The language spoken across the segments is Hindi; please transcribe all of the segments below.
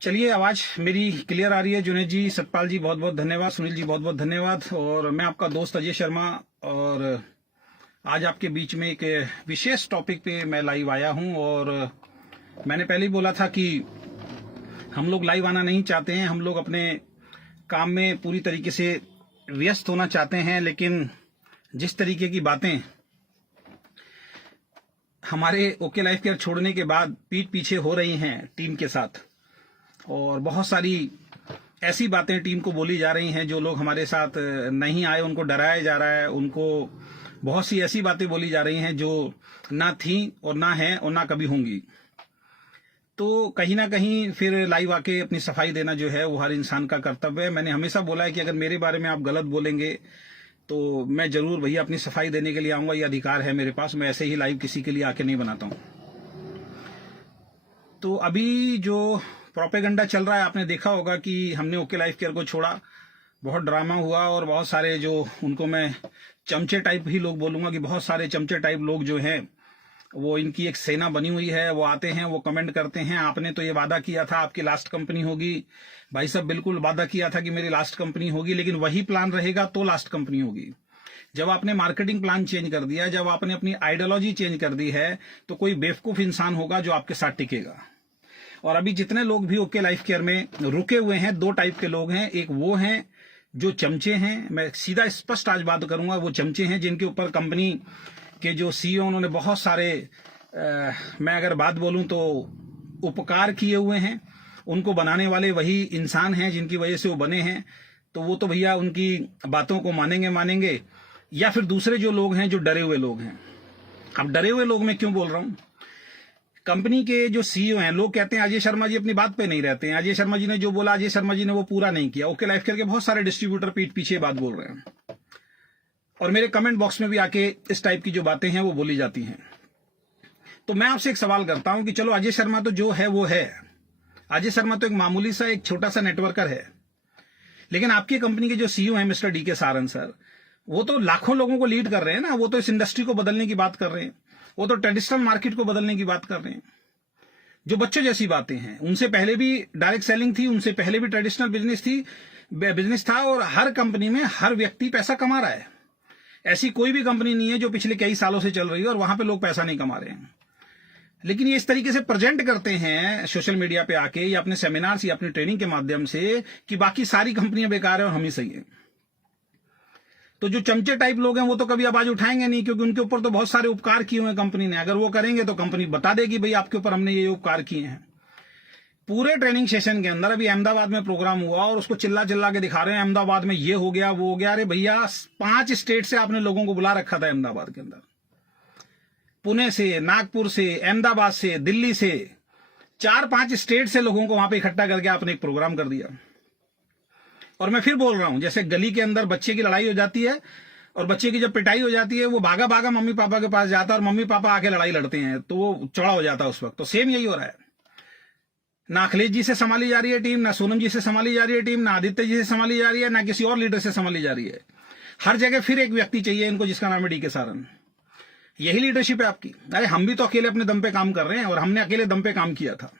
चलिए, आवाज मेरी क्लियर आ रही है। जुनेद जी, सतपाल जी बहुत बहुत धन्यवाद, सुनील जी बहुत बहुत धन्यवाद। और मैं आपका दोस्त अजय शर्मा, और आज आपके बीच में एक विशेष टॉपिक पे मैं लाइव आया हूं। और मैंने पहले ही बोला था कि हम लोग लाइव आना नहीं चाहते हैं, हम लोग अपने काम में पूरी तरीके से व्यस्त होना चाहते हैं, लेकिन जिस तरीके की बातें हमारे ओके लाइफ केयर छोड़ने के बाद पीठ पीछे हो रही हैं टीम के साथ, और बहुत सारी ऐसी बातें टीम को बोली जा रही हैं, जो लोग हमारे साथ नहीं आए उनको डराया जा रहा है, उनको बहुत सी ऐसी बातें बोली जा रही हैं जो ना थी और ना है और ना कभी होंगी। तो कहीं ना कहीं फिर लाइव आके अपनी सफाई देना जो है वो हर इंसान का कर्तव्य है। मैंने हमेशा बोला है कि अगर मेरे बारे में आप गलत बोलेंगे तो मैं जरूर भैया अपनी सफाई देने के लिए आऊंगा, ये अधिकार है मेरे पास। मैं ऐसे ही लाइव किसी के लिए आके नहीं बनाता हूं। तो अभी जो प्रोपेगेंडा चल रहा है, आपने देखा होगा कि हमने ओके लाइफ केयर को छोड़ा, बहुत ड्रामा हुआ, और बहुत सारे जो उनको मैं चमचे टाइप ही लोग बोलूंगा कि बहुत सारे चमचे टाइप लोग जो हैं वो इनकी एक सेना बनी हुई है। वो आते हैं, वो कमेंट करते हैं, आपने तो ये वादा किया था आपकी लास्ट कंपनी होगी। भाई साहब, बिल्कुल वादा किया था कि मेरी लास्ट कंपनी होगी, लेकिन वही प्लान रहेगा तो लास्ट कंपनी होगी। जब आपने मार्केटिंग प्लान चेंज कर दिया, जब आपने अपनी आइडियोलॉजी चेंज कर दी है, तो कोई बेवकूफ इंसान होगा जो आपके साथ टिकेगा। और अभी जितने लोग भी ओके लाइफ केयर में रुके हुए हैं, दो टाइप के लोग हैं। एक वो हैं जो चमचे हैं, मैं सीधा स्पष्ट आज बात करूंगा, वो चमचे हैं जिनके ऊपर कंपनी के जो सीईओ उन्होंने बहुत सारे मैं अगर बात बोलूं तो उपकार किए हुए हैं। उनको बनाने वाले वही इंसान हैं जिनकी वजह से वो बने हैं। तो वो तो भैया उनकी बातों को मानेंगे, या फिर दूसरे जो लोग हैं जो डरे हुए लोग हैं। अब डरे हुए लोग मैं क्यों बोल रहा हूं? कंपनी के जो सीईओ हैं, लोग कहते हैं अजय शर्मा जी अपनी बात पे नहीं रहते हैं, अजय शर्मा जी ने जो बोला अजय शर्मा जी ने वो पूरा नहीं किया। ओके लाइफ केयर के बहुत सारे डिस्ट्रीब्यूटर पीठ पीछे बात बोल रहे हैं, और मेरे कमेंट बॉक्स में भी आके इस टाइप की जो बातें हैं वो बोली जाती हैं। तो मैं आपसे एक सवाल करता हूं कि चलो, अजय शर्मा तो जो है वो है, अजय शर्मा तो एक मामूली सा एक छोटा सा नेटवर्कर है, लेकिन आपकी कंपनी के जो सीईओ हैं मिस्टर डी के सारन सर, वो तो लाखों लोगों को लीड कर रहे हैं ना। वो तो इस इंडस्ट्री को बदलने की बात कर रहे हैं, वो तो ट्रेडिशनल मार्केट को बदलने की बात कर रहे हैं। जो बच्चों जैसी बातें हैं, उनसे पहले भी डायरेक्ट सेलिंग थी, उनसे पहले भी ट्रेडिशनल बिजनेस था, और हर कंपनी में हर व्यक्ति पैसा कमा रहा है। ऐसी कोई भी कंपनी नहीं है जो पिछले कई सालों से चल रही है और वहां पे लोग पैसा नहीं कमा रहे हैं। लेकिन ये इस तरीके से प्रेजेंट करते हैं सोशल मीडिया पे आके, या अपने सेमिनार्स या अपनी ट्रेनिंग के माध्यम से, कि बाकी सारी कंपनियां बेकार है और हम ही सही है। तो जो चमचे टाइप लोग हैं वो तो कभी आवाज उठाएंगे नहीं, क्योंकि उनके ऊपर तो बहुत सारे उपकार किए हुए हैं कंपनी ने। अगर वो करेंगे तो कंपनी बता देगी भाई आपके ऊपर हमने ये उपकार किए हैं। पूरे ट्रेनिंग सेशन के अंदर अभी अहमदाबाद में प्रोग्राम हुआ और उसको चिल्ला चिल्ला के दिखा रहे हैं अहमदाबाद में ये हो गया वो हो गया। अरे भैया, 5 स्टेट से आपने लोगों को बुला रखा था अहमदाबाद के अंदर, पुणे से, नागपुर से, अहमदाबाद से, दिल्ली से, 4-5 स्टेट से लोगों को वहां पे इकट्ठा करके आपने एक प्रोग्राम कर दिया। और मैं फिर बोल रहा हूं, जैसे गली के अंदर बच्चे की लड़ाई हो जाती है और बच्चे की जब पिटाई हो जाती है, वो भागा भागा मम्मी पापा के पास जाता है और मम्मी पापा आके लड़ाई लड़ते हैं, तो वो चौड़ा हो जाता है उस वक्त। तो सेम यही हो रहा है। ना अखिलेश जी से संभाली जा रही है टीम, ना सोनम जी से संभाली जा रही है टीम, ना आदित्य जी से संभाली जा रही है, ना किसी और लीडर से संभाली जा रही है। हर जगह फिर एक व्यक्ति चाहिए इनको जिसका नाम है डी के सारन। यही लीडरशिप है आपकी। अरे हम भी तो अकेले अपने दम पे काम कर रहे हैं, और हमने अकेले दम पे काम किया था।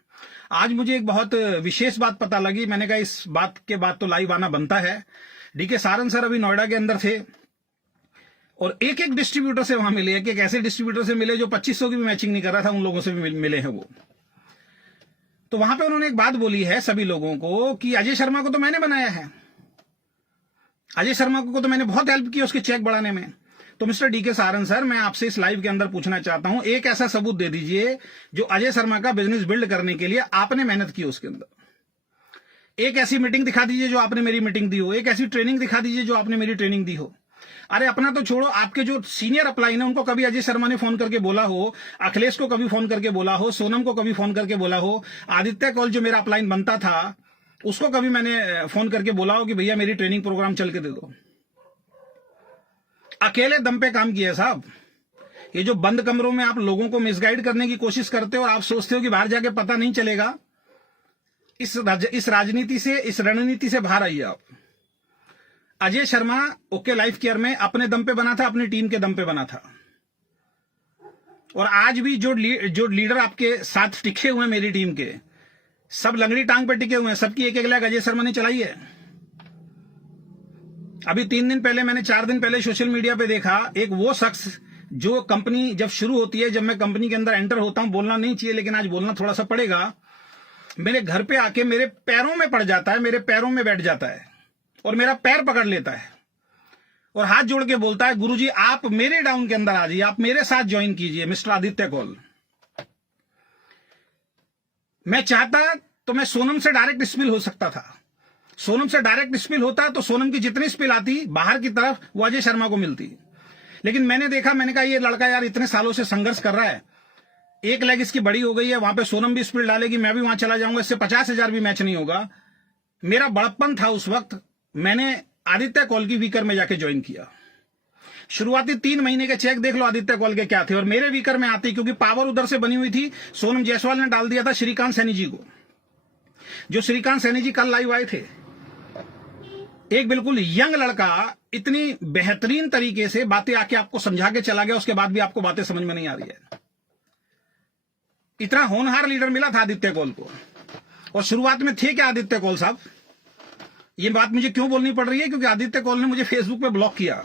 आज मुझे एक बहुत विशेष बात पता लगी, मैंने कहा इस बात के बाद तो लाइव आना बनता है। डी के सारन सर अभी नोएडा के अंदर थे, और एक एक डिस्ट्रीब्यूटर से वहां मिले, एक ऐसे डिस्ट्रीब्यूटर से मिले जो 2500 की भी मैचिंग नहीं कर रहा था, उन लोगों से भी मिले हैं वो। तो वहां पे उन्होंने एक बात बोली है सभी लोगों को कि अजय शर्मा को तो मैंने बनाया है, अजय शर्मा को तो मैंने बहुत हेल्प की उसके चेक बढ़ाने में। तो मिस्टर डी के सारन सर, मैं आपसे इस लाइव के अंदर पूछना चाहता हूं, एक ऐसा सबूत दे दीजिए जो अजय शर्मा का बिजनेस बिल्ड करने के लिए आपने मेहनत की उसके अंदर। एक ऐसी मीटिंग दिखा दीजिए जो आपने मेरी मीटिंग दी हो, एक ऐसी ट्रेनिंग दिखा दीजिए जो आपने मेरी ट्रेनिंग दी हो। अरे अपना तो छोड़ो, आपके जो सीनियर अपलाइन है उनको कभी अजय शर्मा ने फोन करके बोला हो, अखिलेश को कभी फोन करके बोला हो, सोनम को कभी फोन करके बोला हो, आदित्य कौल जो मेरा अपलाइन बनता था उसको कभी मैंने फोन करके बोला हो कि भैया मेरी ट्रेनिंग प्रोग्राम चल के दे दो? अकेले दम पे काम किया साहब। ये जो बंद कमरों में आप लोगों को मिसगाइड करने की कोशिश करते हो और आप सोचते हो कि बाहर जाके पता नहीं चलेगा, इस राजनीति से, इस रणनीति से बाहर आइए आप। Ajay Sharma okay life care में अपने दम पे बना था, अपनी टीम के दम पे बना था। और आज भी जो लीडर आपके साथ टिके हुए हैं मेरी टीम के, सब लंगड़ी टांग पे टिके हुए हैं, सबकी एक एक लाख अजय शर्मा ने चलाई है। अभी 3 दिन पहले, मैंने 4 दिन पहले सोशल मीडिया पे देखा, एक वो शख्स जो कंपनी जब शुरू होती है, जब मैं कंपनी के अंदर एंटर होता हूं, बोलना नहीं चाहिए लेकिन आज बोलना थोड़ा सा पड़ेगा, मेरे घर पे आके मेरे पैरों में पड़ जाता है, मेरे पैरों में बैठ जाता है और मेरा पैर पकड़ लेता है और हाथ जोड़ के बोलता है, गुरुजी आप मेरे डाउन के अंदर आ जाइए, आप मेरे साथ ज्वाइन कीजिए मिस्टर आदित्य कौल। मैं चाहता तो मैं सोनम से डायरेक्ट स्पिल हो सकता था। सोनम से डायरेक्ट स्पिल होता तो सोनम की जितनी स्पिल आती बाहर की तरफ वो अजय शर्मा को मिलती, लेकिन मैंने देखा, मैंने कहा ये लड़का यार इतने सालों से संघर्ष कर रहा है, एक लेग इसकी बड़ी हो गई है, वहां पे सोनम भी स्पिल डालेगी, मैं भी वहां चला जाऊंगा, इससे 50,000 भी मैच नहीं होगा। मेरा बड़प्पन था उस वक्त, मैंने आदित्य कौल की वीकर में जाके ज्वाइन किया। शुरुआती 3 महीने के चेक देख लो आदित्य कौल के क्या थे, और मेरे वीकर में आती, क्योंकि पावर उधर से बनी हुई थी। सोनम जायसवाल ने डाल दिया था श्रीकांत सैनी जी को, जो श्रीकांत सैनी जी कल लाइव आए थे। एक बिल्कुल यंग लड़का इतनी बेहतरीन तरीके से बातें आके आपको समझा के चला गया, उसके बाद भी आपको बातें समझ में नहीं आ रही है। इतना होनहार लीडर मिला था आदित्य कौल को। और शुरुआत में थे क्या आदित्य कौल साहब, ये बात मुझे क्यों बोलनी पड़ रही है, क्योंकि आदित्य कौल ने मुझे फेसबुक पे ब्लॉक किया।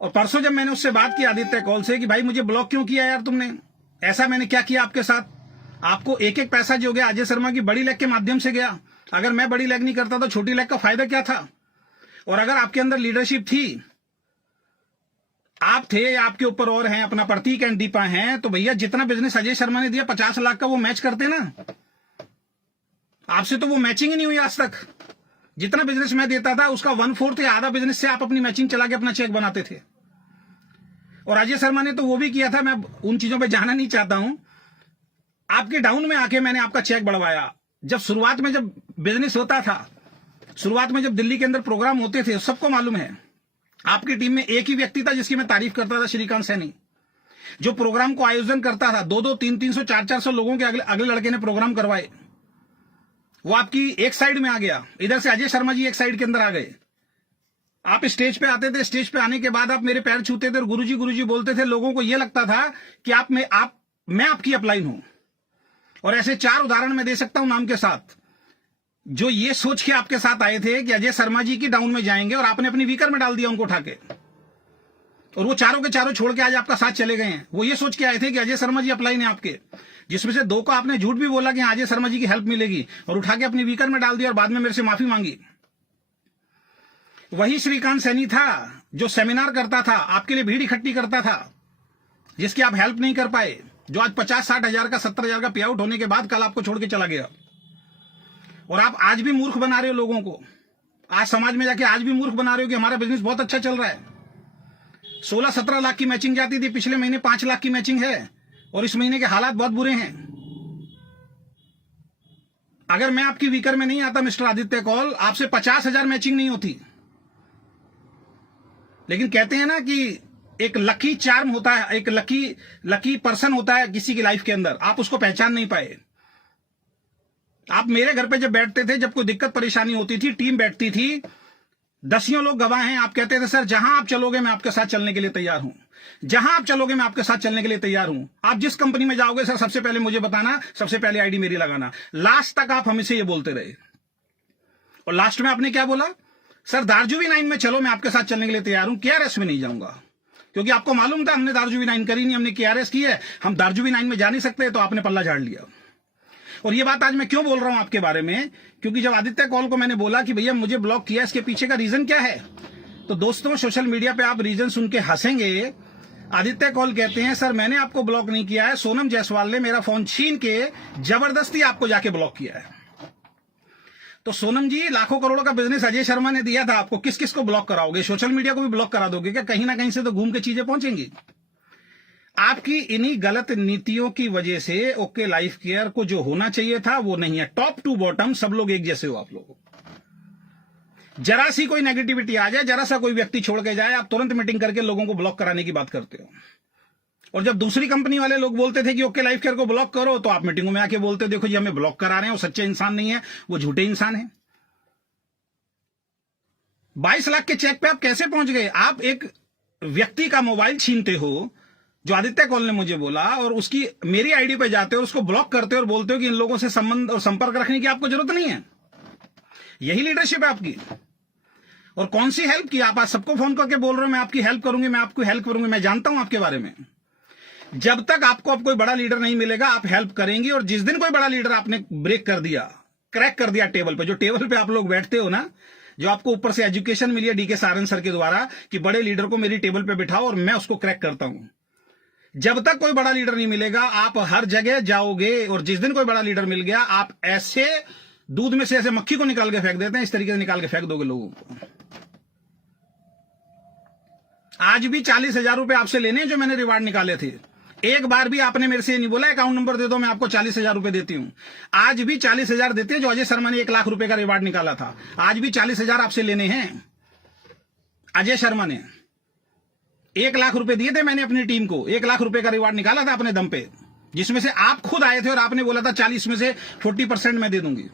और परसों जब मैंने उससे बात की आदित्य कौल से कि भाई मुझे ब्लॉक क्यों किया यार तुमने, ऐसा मैंने क्या किया आपके साथ, आपको एक एक पैसा जो गया अजय शर्मा की बड़ी लेग के माध्यम से गया। अगर मैं बड़ी लेग नहीं करता तो छोटी लेग का फायदा क्या था। और अगर आपके अंदर लीडरशिप थी, आप थे या आपके ऊपर और हैं, अपना प्रतीक एंड दीपा हैं, तो भैया जितना बिजनेस अजय शर्मा ने दिया 50 लाख का, वो मैच करते ना। आपसे तो वो मैचिंग ही नहीं हुई आज तक। जितना बिजनेस मैं देता था उसका 1/4 या आधा बिजनेस से आप अपनी मैचिंग चला के अपना चेक बनाते थे। और अजय शर्मा ने तो वो भी किया था, मैं उन चीजों पे जाना नहीं चाहता हूं। आपके डाउन में आके मैंने आपका चेक बढ़वाया। जब शुरुआत में जब बिजनेस होता था, शुरुआत में जब दिल्ली के अंदर प्रोग्राम होते थे, सबको मालूम है, आपकी टीम में एक ही व्यक्ति था जिसकी मैं तारीफ करता था, श्रीकांत सैनी, जो प्रोग्राम को आयोजन करता था। 200, 300, 400 लोगों के अगले लड़के ने प्रोग्राम करवाए। वो आपकी एक साइड में आ गया, इधर से अजय शर्मा जी एक साइड के अंदर आ गए। आप स्टेज पे आते थे, स्टेज पे आने के बाद आप मेरे पैर छूते थे और गुरुजी बोलते थे। लोगों को यह लगता था कि मैं आपकी अपलाइन हूं। और ऐसे 4 उदाहरण मैं दे सकता हूं नाम के साथ, जो ये सोच के आपके साथ आए थे कि अजय शर्मा जी की डाउन में जाएंगे, और आपने अपनी वीकर में डाल दिया उनको उठा के, और वो चारों के चारों छोड़ के आज आपका साथ चले गए हैं। वो ये सोच के आए थे कि अजय शर्मा जी अपलाइन है आपके, जिसमें से 2 को आपने झूठ भी बोला कि अजय शर्मा जी की हेल्प मिलेगी, और उठा के अपनी वीकर में डाल दिया और बाद में मेरे से माफी मांगी। वही श्रीकांत सैनी था जो सेमिनार करता था, आपके लिए भीड़ इकट्ठी करता था, जिसकी आप हेल्प नहीं कर पाए, जो आज 50-60 हजार का 70 हजार का पे आउट होने के बाद कल आपको छोड़ के चला गया। और आप आज भी मूर्ख बना रहे हो लोगों को। आज समाज में जाके आज भी मूर्ख बना रहे हो कि हमारा बिजनेस बहुत अच्छा चल रहा है। 16-17 लाख की मैचिंग जाती थी, पिछले महीने 5 लाख की मैचिंग है, और इस महीने के हालात बहुत बुरे हैं। अगर मैं आपकी वीकर में नहीं आता मिस्टर आदित्य कौल, आपसे 50,000 मैचिंग नहीं होती। लेकिन कहते हैं ना कि एक लकी चार्म होता है, एक लकी पर्सन होता है किसी की लाइफ के अंदर, आप उसको पहचान नहीं पाए। आप मेरे घर पे जब बैठते थे, जब कोई दिक्कत परेशानी होती थी, टीम बैठती थी, 10 लोग गवाह हैं, आप कहते थे सर जहां आप चलोगे मैं आपके साथ चलने के लिए तैयार हूं, जहां आप चलोगे मैं आपके साथ चलने के लिए तैयार हूं। आप जिस कंपनी में जाओगे सर सबसे पहले मुझे बताना, सबसे पहले आईडी मेरी लगाना। लास्ट तक आप हमें से ये बोलते रहे, और लास्ट में आपने क्या बोला, सर दार्जुवी 9 में चलो मैं आपके साथ चलने के लिए तैयार हूं, केआरएस में नहीं जाऊंगा। क्योंकि आपको मालूम था हमने दार्जुवी 9 करी नहीं, हमने केआरएस की है, हम दार्जुवी 9 में जा नहीं सकते, तो आपने पल्ला झाड़ लिया। और ये बात आज मैं क्यों बोल रहा हूं आपके बारे में, क्योंकि जब आदित्य कौल को मैंने बोला कि भैया मुझे ब्लॉक किया, इसके पीछे का रीजन क्या है, तो दोस्तों सोशल मीडिया पे आप रीजन सुन के हंसेंगे। आदित्य कौल कहते हैं सर मैंने आपको ब्लॉक नहीं किया है, सोनम जायसवाल ने मेरा फोन छीन के जबरदस्ती आपको जाके ब्लॉक किया है। तो सोनम जी, लाखों करोड़ों का बिजनेस अजय शर्मा ने दिया था आपको, किस किस को ब्लॉक कराओगे, सोशल मीडिया को भी ब्लॉक करा दोगे क्या, कहीं ना कहीं से तो घूम के चीजें पहुंचेंगी। आपकी इन्हीं गलत नीतियों की वजह से ओके लाइफ केयर को जो होना चाहिए था वो नहीं है। टॉप टू बॉटम सब लोग एक जैसे हो आप लोग। जरा सी कोई नेगेटिविटी आ जाए, जरा सा कोई व्यक्ति छोड़ के जाए, आप तुरंत मीटिंग करके लोगों को ब्लॉक कराने की बात करते हो। और जब दूसरी कंपनी वाले लोग बोलते थे कि ओके लाइफ केयर को ब्लॉक करो, तो आप मीटिंगों में आके बोलते देखो जी हमें ब्लॉक करा रहे हैं, वो सच्चे इंसान नहीं है, वो झूठे इंसान है। 22 लाख के चेक पे आप कैसे पहुंच गए। आप एक व्यक्ति का मोबाइल छीनते हो जो आदित्य कौल ने मुझे बोला, और उसकी मेरी आईडी पे जाते हो और उसको ब्लॉक करते हो और बोलते हो कि इन लोगों से संबंध और संपर्क रखने की आपको जरूरत नहीं है। यही लीडरशिप है आपकी। और कौन सी हेल्प की? आप आज सबको फोन करके बोल रहे हो मैं आपकी हेल्प करूंगी, मैं आपकी हेल्प करूंगी। मैं जानता हूं आपके बारे में। जब तक आपको अब कोई बड़ा लीडर नहीं मिलेगा आप हेल्प करेंगी, और जिस दिन कोई बड़ा लीडर आपने ब्रेक कर दिया, क्रैक कर दिया टेबल पे, जो टेबल पे आप लोग बैठते हो ना, जो आपको ऊपर से एजुकेशन मिली है डीके सारन सर के द्वारा कि बड़े लीडर को मेरी टेबल पे बिठाओ और मैं उसको क्रैक करता हूं, जब तक कोई बड़ा लीडर नहीं मिलेगा आप हर जगह जाओगे। और जिस दिन कोई बड़ा लीडर मिल गया, आप ऐसे दूध में से ऐसे मक्खी को निकाल के फेंक देते हैं, इस तरीके से निकाल के फेंक दोगे लोगों को। आज भी 40,000 रुपए आपसे लेने जो मैंने रिवार्ड निकाले थे, एक बार भी आपने मेरे से नहीं बोला अकाउंट नंबर दे दो मैं आपको 40,000 रुपए देती हूं। आज भी 40,000 देते हैं। जो अजय शर्मा ने 1 लाख रुपए का रिवार्ड निकाला था, आज भी 40,000 आपसे लेने हैं। अजय शर्मा ने 1 लाख रुपए दिए थे, मैंने अपनी टीम को 1 लाख रुपए का रिवार्ड निकाला था अपने दम पे, जिसमें से आप खुद आए थे और आपने बोला था 40 में से 40% मैं दे दूंगी।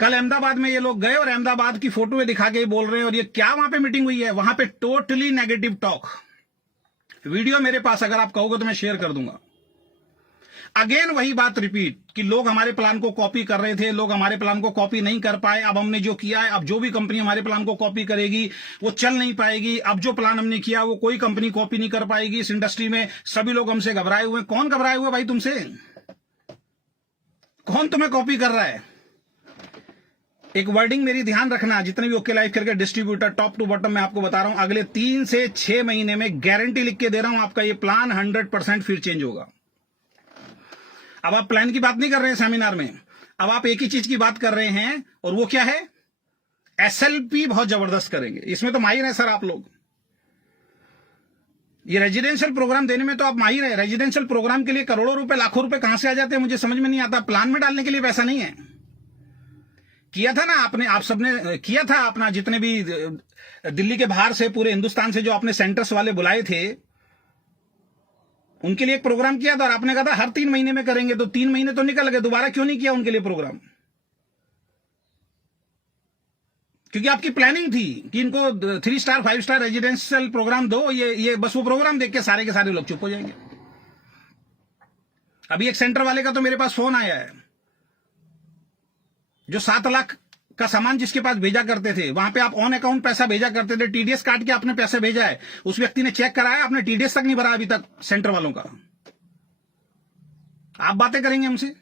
कल अहमदाबाद में ये लोग गए और अहमदाबाद की फोटो दिखा के बोल रहे हैं, और ये क्या वहां पे मीटिंग हुई है? वहां पे टोटली नेगेटिव टॉक। वीडियो मेरे पास अगर आप कहोगे तो मैं शेयर कर दूंगा। अगेन वही बात रिपीट कि लोग हमारे प्लान को कॉपी कर रहे थे, लोग हमारे प्लान को कॉपी नहीं कर पाए। अब हमने जो किया है, अब जो भी कंपनी हमारे प्लान को कॉपी करेगी वो चल नहीं पाएगी। अब जो प्लान हमने किया वो कोई कंपनी कॉपी नहीं कर पाएगी। इस इंडस्ट्री में सभी लोग हमसे घबराए हुए हैं। कौन घबराए हुए भाई तुमसे? कौन तुम्हें कॉपी कर रहा है? एक वर्डिंग मेरी ध्यान रखना, जितने भी ओके लाइव करके डिस्ट्रीब्यूटर टॉप टू बॉटम मैं आपको बता रहा हूं, अगले 3 से 6 महीने में गारंटी लिख के दे रहा हूं, आपका ये प्लान 100% फिर चेंज होगा। अब आप प्लान की बात नहीं कर रहे हैं सेमिनार में, अब आप एक ही चीज की बात कर रहे हैं, और वो क्या है? एसएलपी बहुत जबरदस्त करेंगे। इसमें तो माहिर है सर आप लोग। ये रेजिडेंशियल प्रोग्राम देने में तो आप माहिर है। रेजिडेंशियल प्रोग्राम के लिए करोड़ों रुपए लाखों रुपए कहां से आ जाते हैं मुझे समझ में नहीं आता। प्लान में डालने के लिए पैसा नहीं है। किया था ना आपने, आप सबने किया था अपना, जितने भी दिल्ली के बाहर से पूरे हिंदुस्तान से जो आपने सेंटर्स वाले बुलाए थे उनके लिए एक प्रोग्राम किया था, और आपने कहा था हर 3 महीने में करेंगे। तो 3 महीने तो निकल गए, दोबारा क्यों नहीं किया उनके लिए प्रोग्राम? क्योंकि आपकी प्लानिंग थी कि इनको 3 स्टार 5 स्टार रेजिडेंशियल प्रोग्राम दो। ये बस वो प्रोग्राम देख के सारे के सारे लोग चुप हो जाएंगे। अभी एक सेंटर वाले का तो मेरे पास फोन आया है, जो 7 लाख का सामान जिसके पास भेजा करते थे, वहां पे आप ऑन अकाउंट पैसा भेजा करते थे, टीडीएस काट के आपने पैसा भेजा है, उस व्यक्ति ने चेक कराया, आपने टीडीएस तक नहीं भरा अभी तक सेंटर वालों का। आप बातें करेंगे हमसे?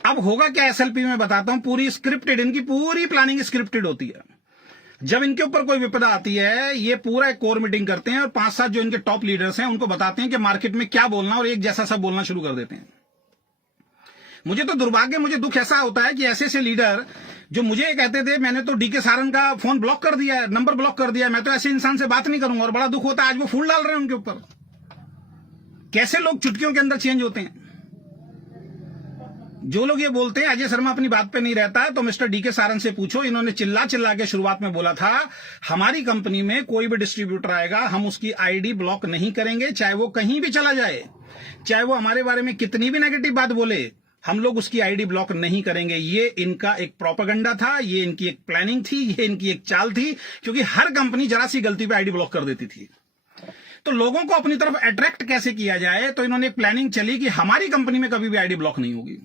अब होगा क्या एसएलपी में बताता हूं, पूरी स्क्रिप्टेड, इनकी पूरी प्लानिंग स्क्रिप्टेड होती है। जब इनके ऊपर कोई विपदा आती है, ये पूरा एक कोर मीटिंग करते हैं और 5-7 जो इनके टॉप लीडर्स हैं उनको बताते हैं कि मार्केट में क्या बोलना, और एक जैसा सब बोलना शुरू कर देते हैं। मुझे तो दुर्भाग्य, मुझे दुख ऐसा होता है कि ऐसे ऐसे लीडर जो मुझे कहते थे मैंने तो डीके सारन का फोन ब्लॉक कर दिया है, नंबर ब्लॉक कर दिया है, मैं तो ऐसे इंसान से बात नहीं करूंगा, और बड़ा दुख होता है आज वो फूल डाल रहे हैं उनके ऊपर। कैसे लोग चुटकियों के अंदर चेंज होते हैं। जो लोग ये बोलते हैं अजय शर्मा अपनी बात पे नहीं रहता, तो मिस्टर डीके सारन से पूछो। इन्होंने चिल्ला चिल्ला के शुरुआत में बोला था हमारी कंपनी में कोई भी डिस्ट्रीब्यूटर आएगा हम उसकी आईडी ब्लॉक नहीं करेंगे, चाहे वो कहीं भी चला जाए, चाहे वो हमारे बारे में कितनी भी नेगेटिव बात बोले, हम लोग उसकी आईडी ब्लॉक नहीं करेंगे। ये इनका एक प्रोपेगेंडा था, ये इनकी एक प्लानिंग थी, ये इनकी एक चाल थी, क्योंकि हर कंपनी जरा सी गलती पे आईडी ब्लॉक कर देती थी। तो लोगों को अपनी तरफ अट्रैक्ट कैसे किया जाए, तो इन्होंने एक प्लानिंग चली कि हमारी कंपनी में कभी भी आईडी ब्लॉक नहीं होगी।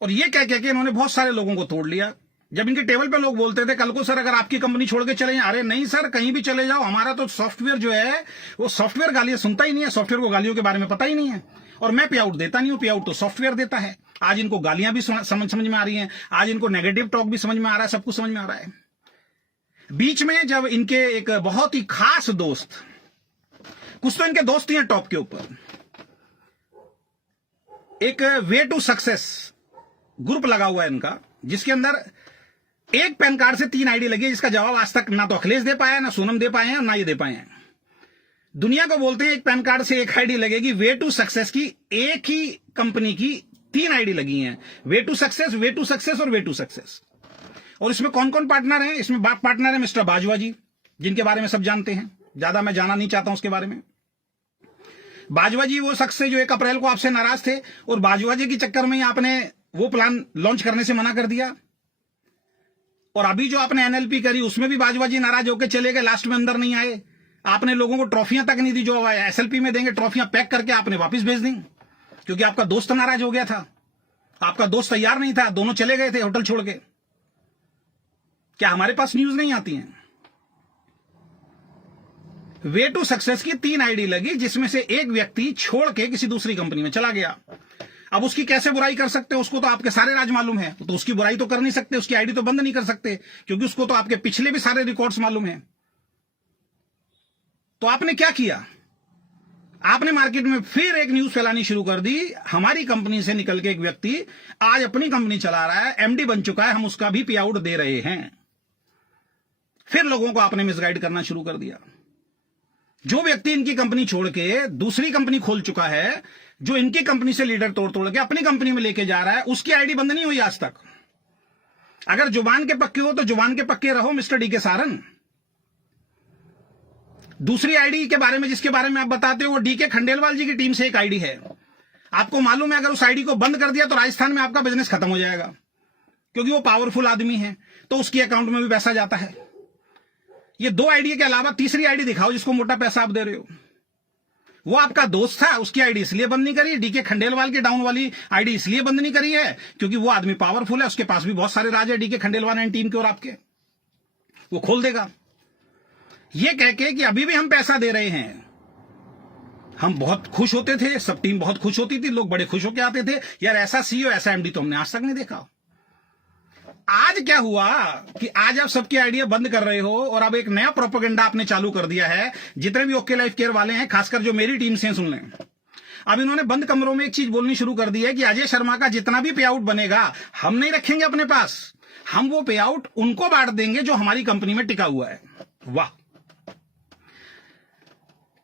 और ये कह के इन्होंने बहुत सारे लोगों को तोड़ लिया। जब इनके टेबल पे लोग बोलते थे कल को सर अगर आपकी कंपनी छोड़ के चले जाए, अरे नहीं सर कहीं भी चले जाओ, हमारा तो सॉफ्टवेयर जो है वो सॉफ्टवेयर गालियां सुनता ही नहीं है, सॉफ्टवेयर को गालियों के बारे में पता ही नहीं है, और मैं पे आउट देता नहीं हूं, पे आउट तो सॉफ्टवेयर देता है। आज इनको गालियां भी समझ में आ रही हैं, आज इनको नेगेटिव टॉक भी समझ में आ रहा है, सब कुछ समझ में आ रहा है। बीच में जब इनके एक बहुत ही खास दोस्त, कुछ तो इनके दोस्त ही हैं टॉप के ऊपर, एक वे टू सक्सेस ग्रुप लगा हुआ है इनका, जिसके अंदर एक पैन कार्ड से 3 आईडी लगी है, जिसका जवाब आज तक ना तो अखिलेश दे पाया, ना सोनम दे पाए हैं, ना ये दे पाए हैं। दुनिया को बोलते हैं एक पैन कार्ड से 1 आईडी लगेगी, वे टू सक्सेस की एक ही कंपनी की 3 आईडी लगी हैं, way to success, way to success और वे टू सक्सेस। और इसमें कौन कौन पार्टनर हैं? इसमें पार्टनर है मिस्टर बाजवा जी, जिनके बारे में सब जानते हैं, ज्यादा मैं जाना नहीं चाहता हूं उसके बारे में। बाजवा जी वो शख्स है जो 1 अप्रैल को आपसे नाराज थे, और बाजवा जी के चक्कर में आपने वो प्लान लॉन्च करने से मना कर दिया। और अभी जो आपने एनएलपी करी उसमें भी बाजूबाजी नाराज होकर चले गए, लास्ट में अंदर नहीं आए। आपने लोगों को ट्रॉफियां तक नहीं दी, जो एसएलपी में देंगे ट्रॉफियां पैक करके आपने वापस भेज दी, क्योंकि आपका दोस्त नाराज हो गया था, आपका दोस्त तैयार नहीं था, दोनों चले गए थे होटल छोड़ के। क्या हमारे पास न्यूज नहीं आती है? वे टू सक्सेस की 3 आईडी लगी, जिसमें से एक व्यक्ति छोड़ के किसी दूसरी कंपनी में चला गया। अब उसकी कैसे बुराई कर सकते हो? उसको तो आपके सारे राज मालूम है, तो उसकी बुराई तो कर नहीं सकते, उसकी आईडी तो बंद नहीं कर सकते, क्योंकि उसको तो आपके पिछले भी सारे रिकॉर्ड्स मालूम है। तो आपने क्या किया? आपने मार्केट में फिर एक न्यूज फैलानी शुरू कर दी, हमारी कंपनी से निकल के एक व्यक्ति आज अपनी कंपनी चला रहा है, एमडी बन चुका है, हम उसका भी पे आउट दे रहे हैं। फिर लोगों को आपने मिसगाइड करना शुरू कर दिया। जो व्यक्ति इनकी कंपनी छोड़ के दूसरी कंपनी खोल चुका है, जो इनकी कंपनी से लीडर तोड़ तोड़ के अपनी कंपनी में लेके जा रहा है, उसकी आईडी बंद नहीं हुई आज तक। अगर जुबान के पक्के हो तो जुबान के पक्के रहो मिस्टर डीके सारन। दूसरी आईडी के बारे में, जिसके बारे में आप बताते हो, वो डीके खंडेलवाल जी की टीम से एक आईडी है। आपको मालूम है अगर उस आईडी को बंद कर दिया तो राजस्थान में आपका बिजनेस खत्म हो जाएगा, क्योंकि वो पावरफुल आदमी है, तो उसके अकाउंट में भी पैसा जाता है। ये 2 आईडी के अलावा तीसरी आईडी दिखाओ जिसको मोटा पैसा आप दे रहे हो। वो आपका दोस्त था, उसकी आईडी इसलिए बंद नहीं करी, डीके खंडेलवाल की डाउन वाली आईडी इसलिए बंद नहीं करी है क्योंकि वो आदमी पावरफुल है, उसके पास भी बहुत सारे राज है डीके खंडेलवाल एंड टीम के और आपके, वो खोल देगा। ये कह के कि अभी भी हम पैसा दे रहे हैं। हम बहुत खुश होते थे, सब टीम बहुत खुश होती थी, लोग बड़े खुश होकर आते थे, यार ऐसा सीईओ ऐसा एमडी तो हमने आज तक नहीं देखा। आज क्या हुआ कि आज आप सबकी आइडिया बंद कर रहे हो और अब एक नया प्रोपेगेंडा आपने चालू कर दिया है। जितने भी ओके लाइफ केयर वाले हैं, खासकर जो मेरी टीम से हैं, सुन लें। अब इन्होंने बंद कमरों में एक चीज बोलनी शुरू कर दी है कि अजय शर्मा का जितना भी पे आउट बनेगा हम नहीं रखेंगे अपने पास, हम वो पे आउट उनको बांट देंगे जो हमारी कंपनी में टिका हुआ है। वाह,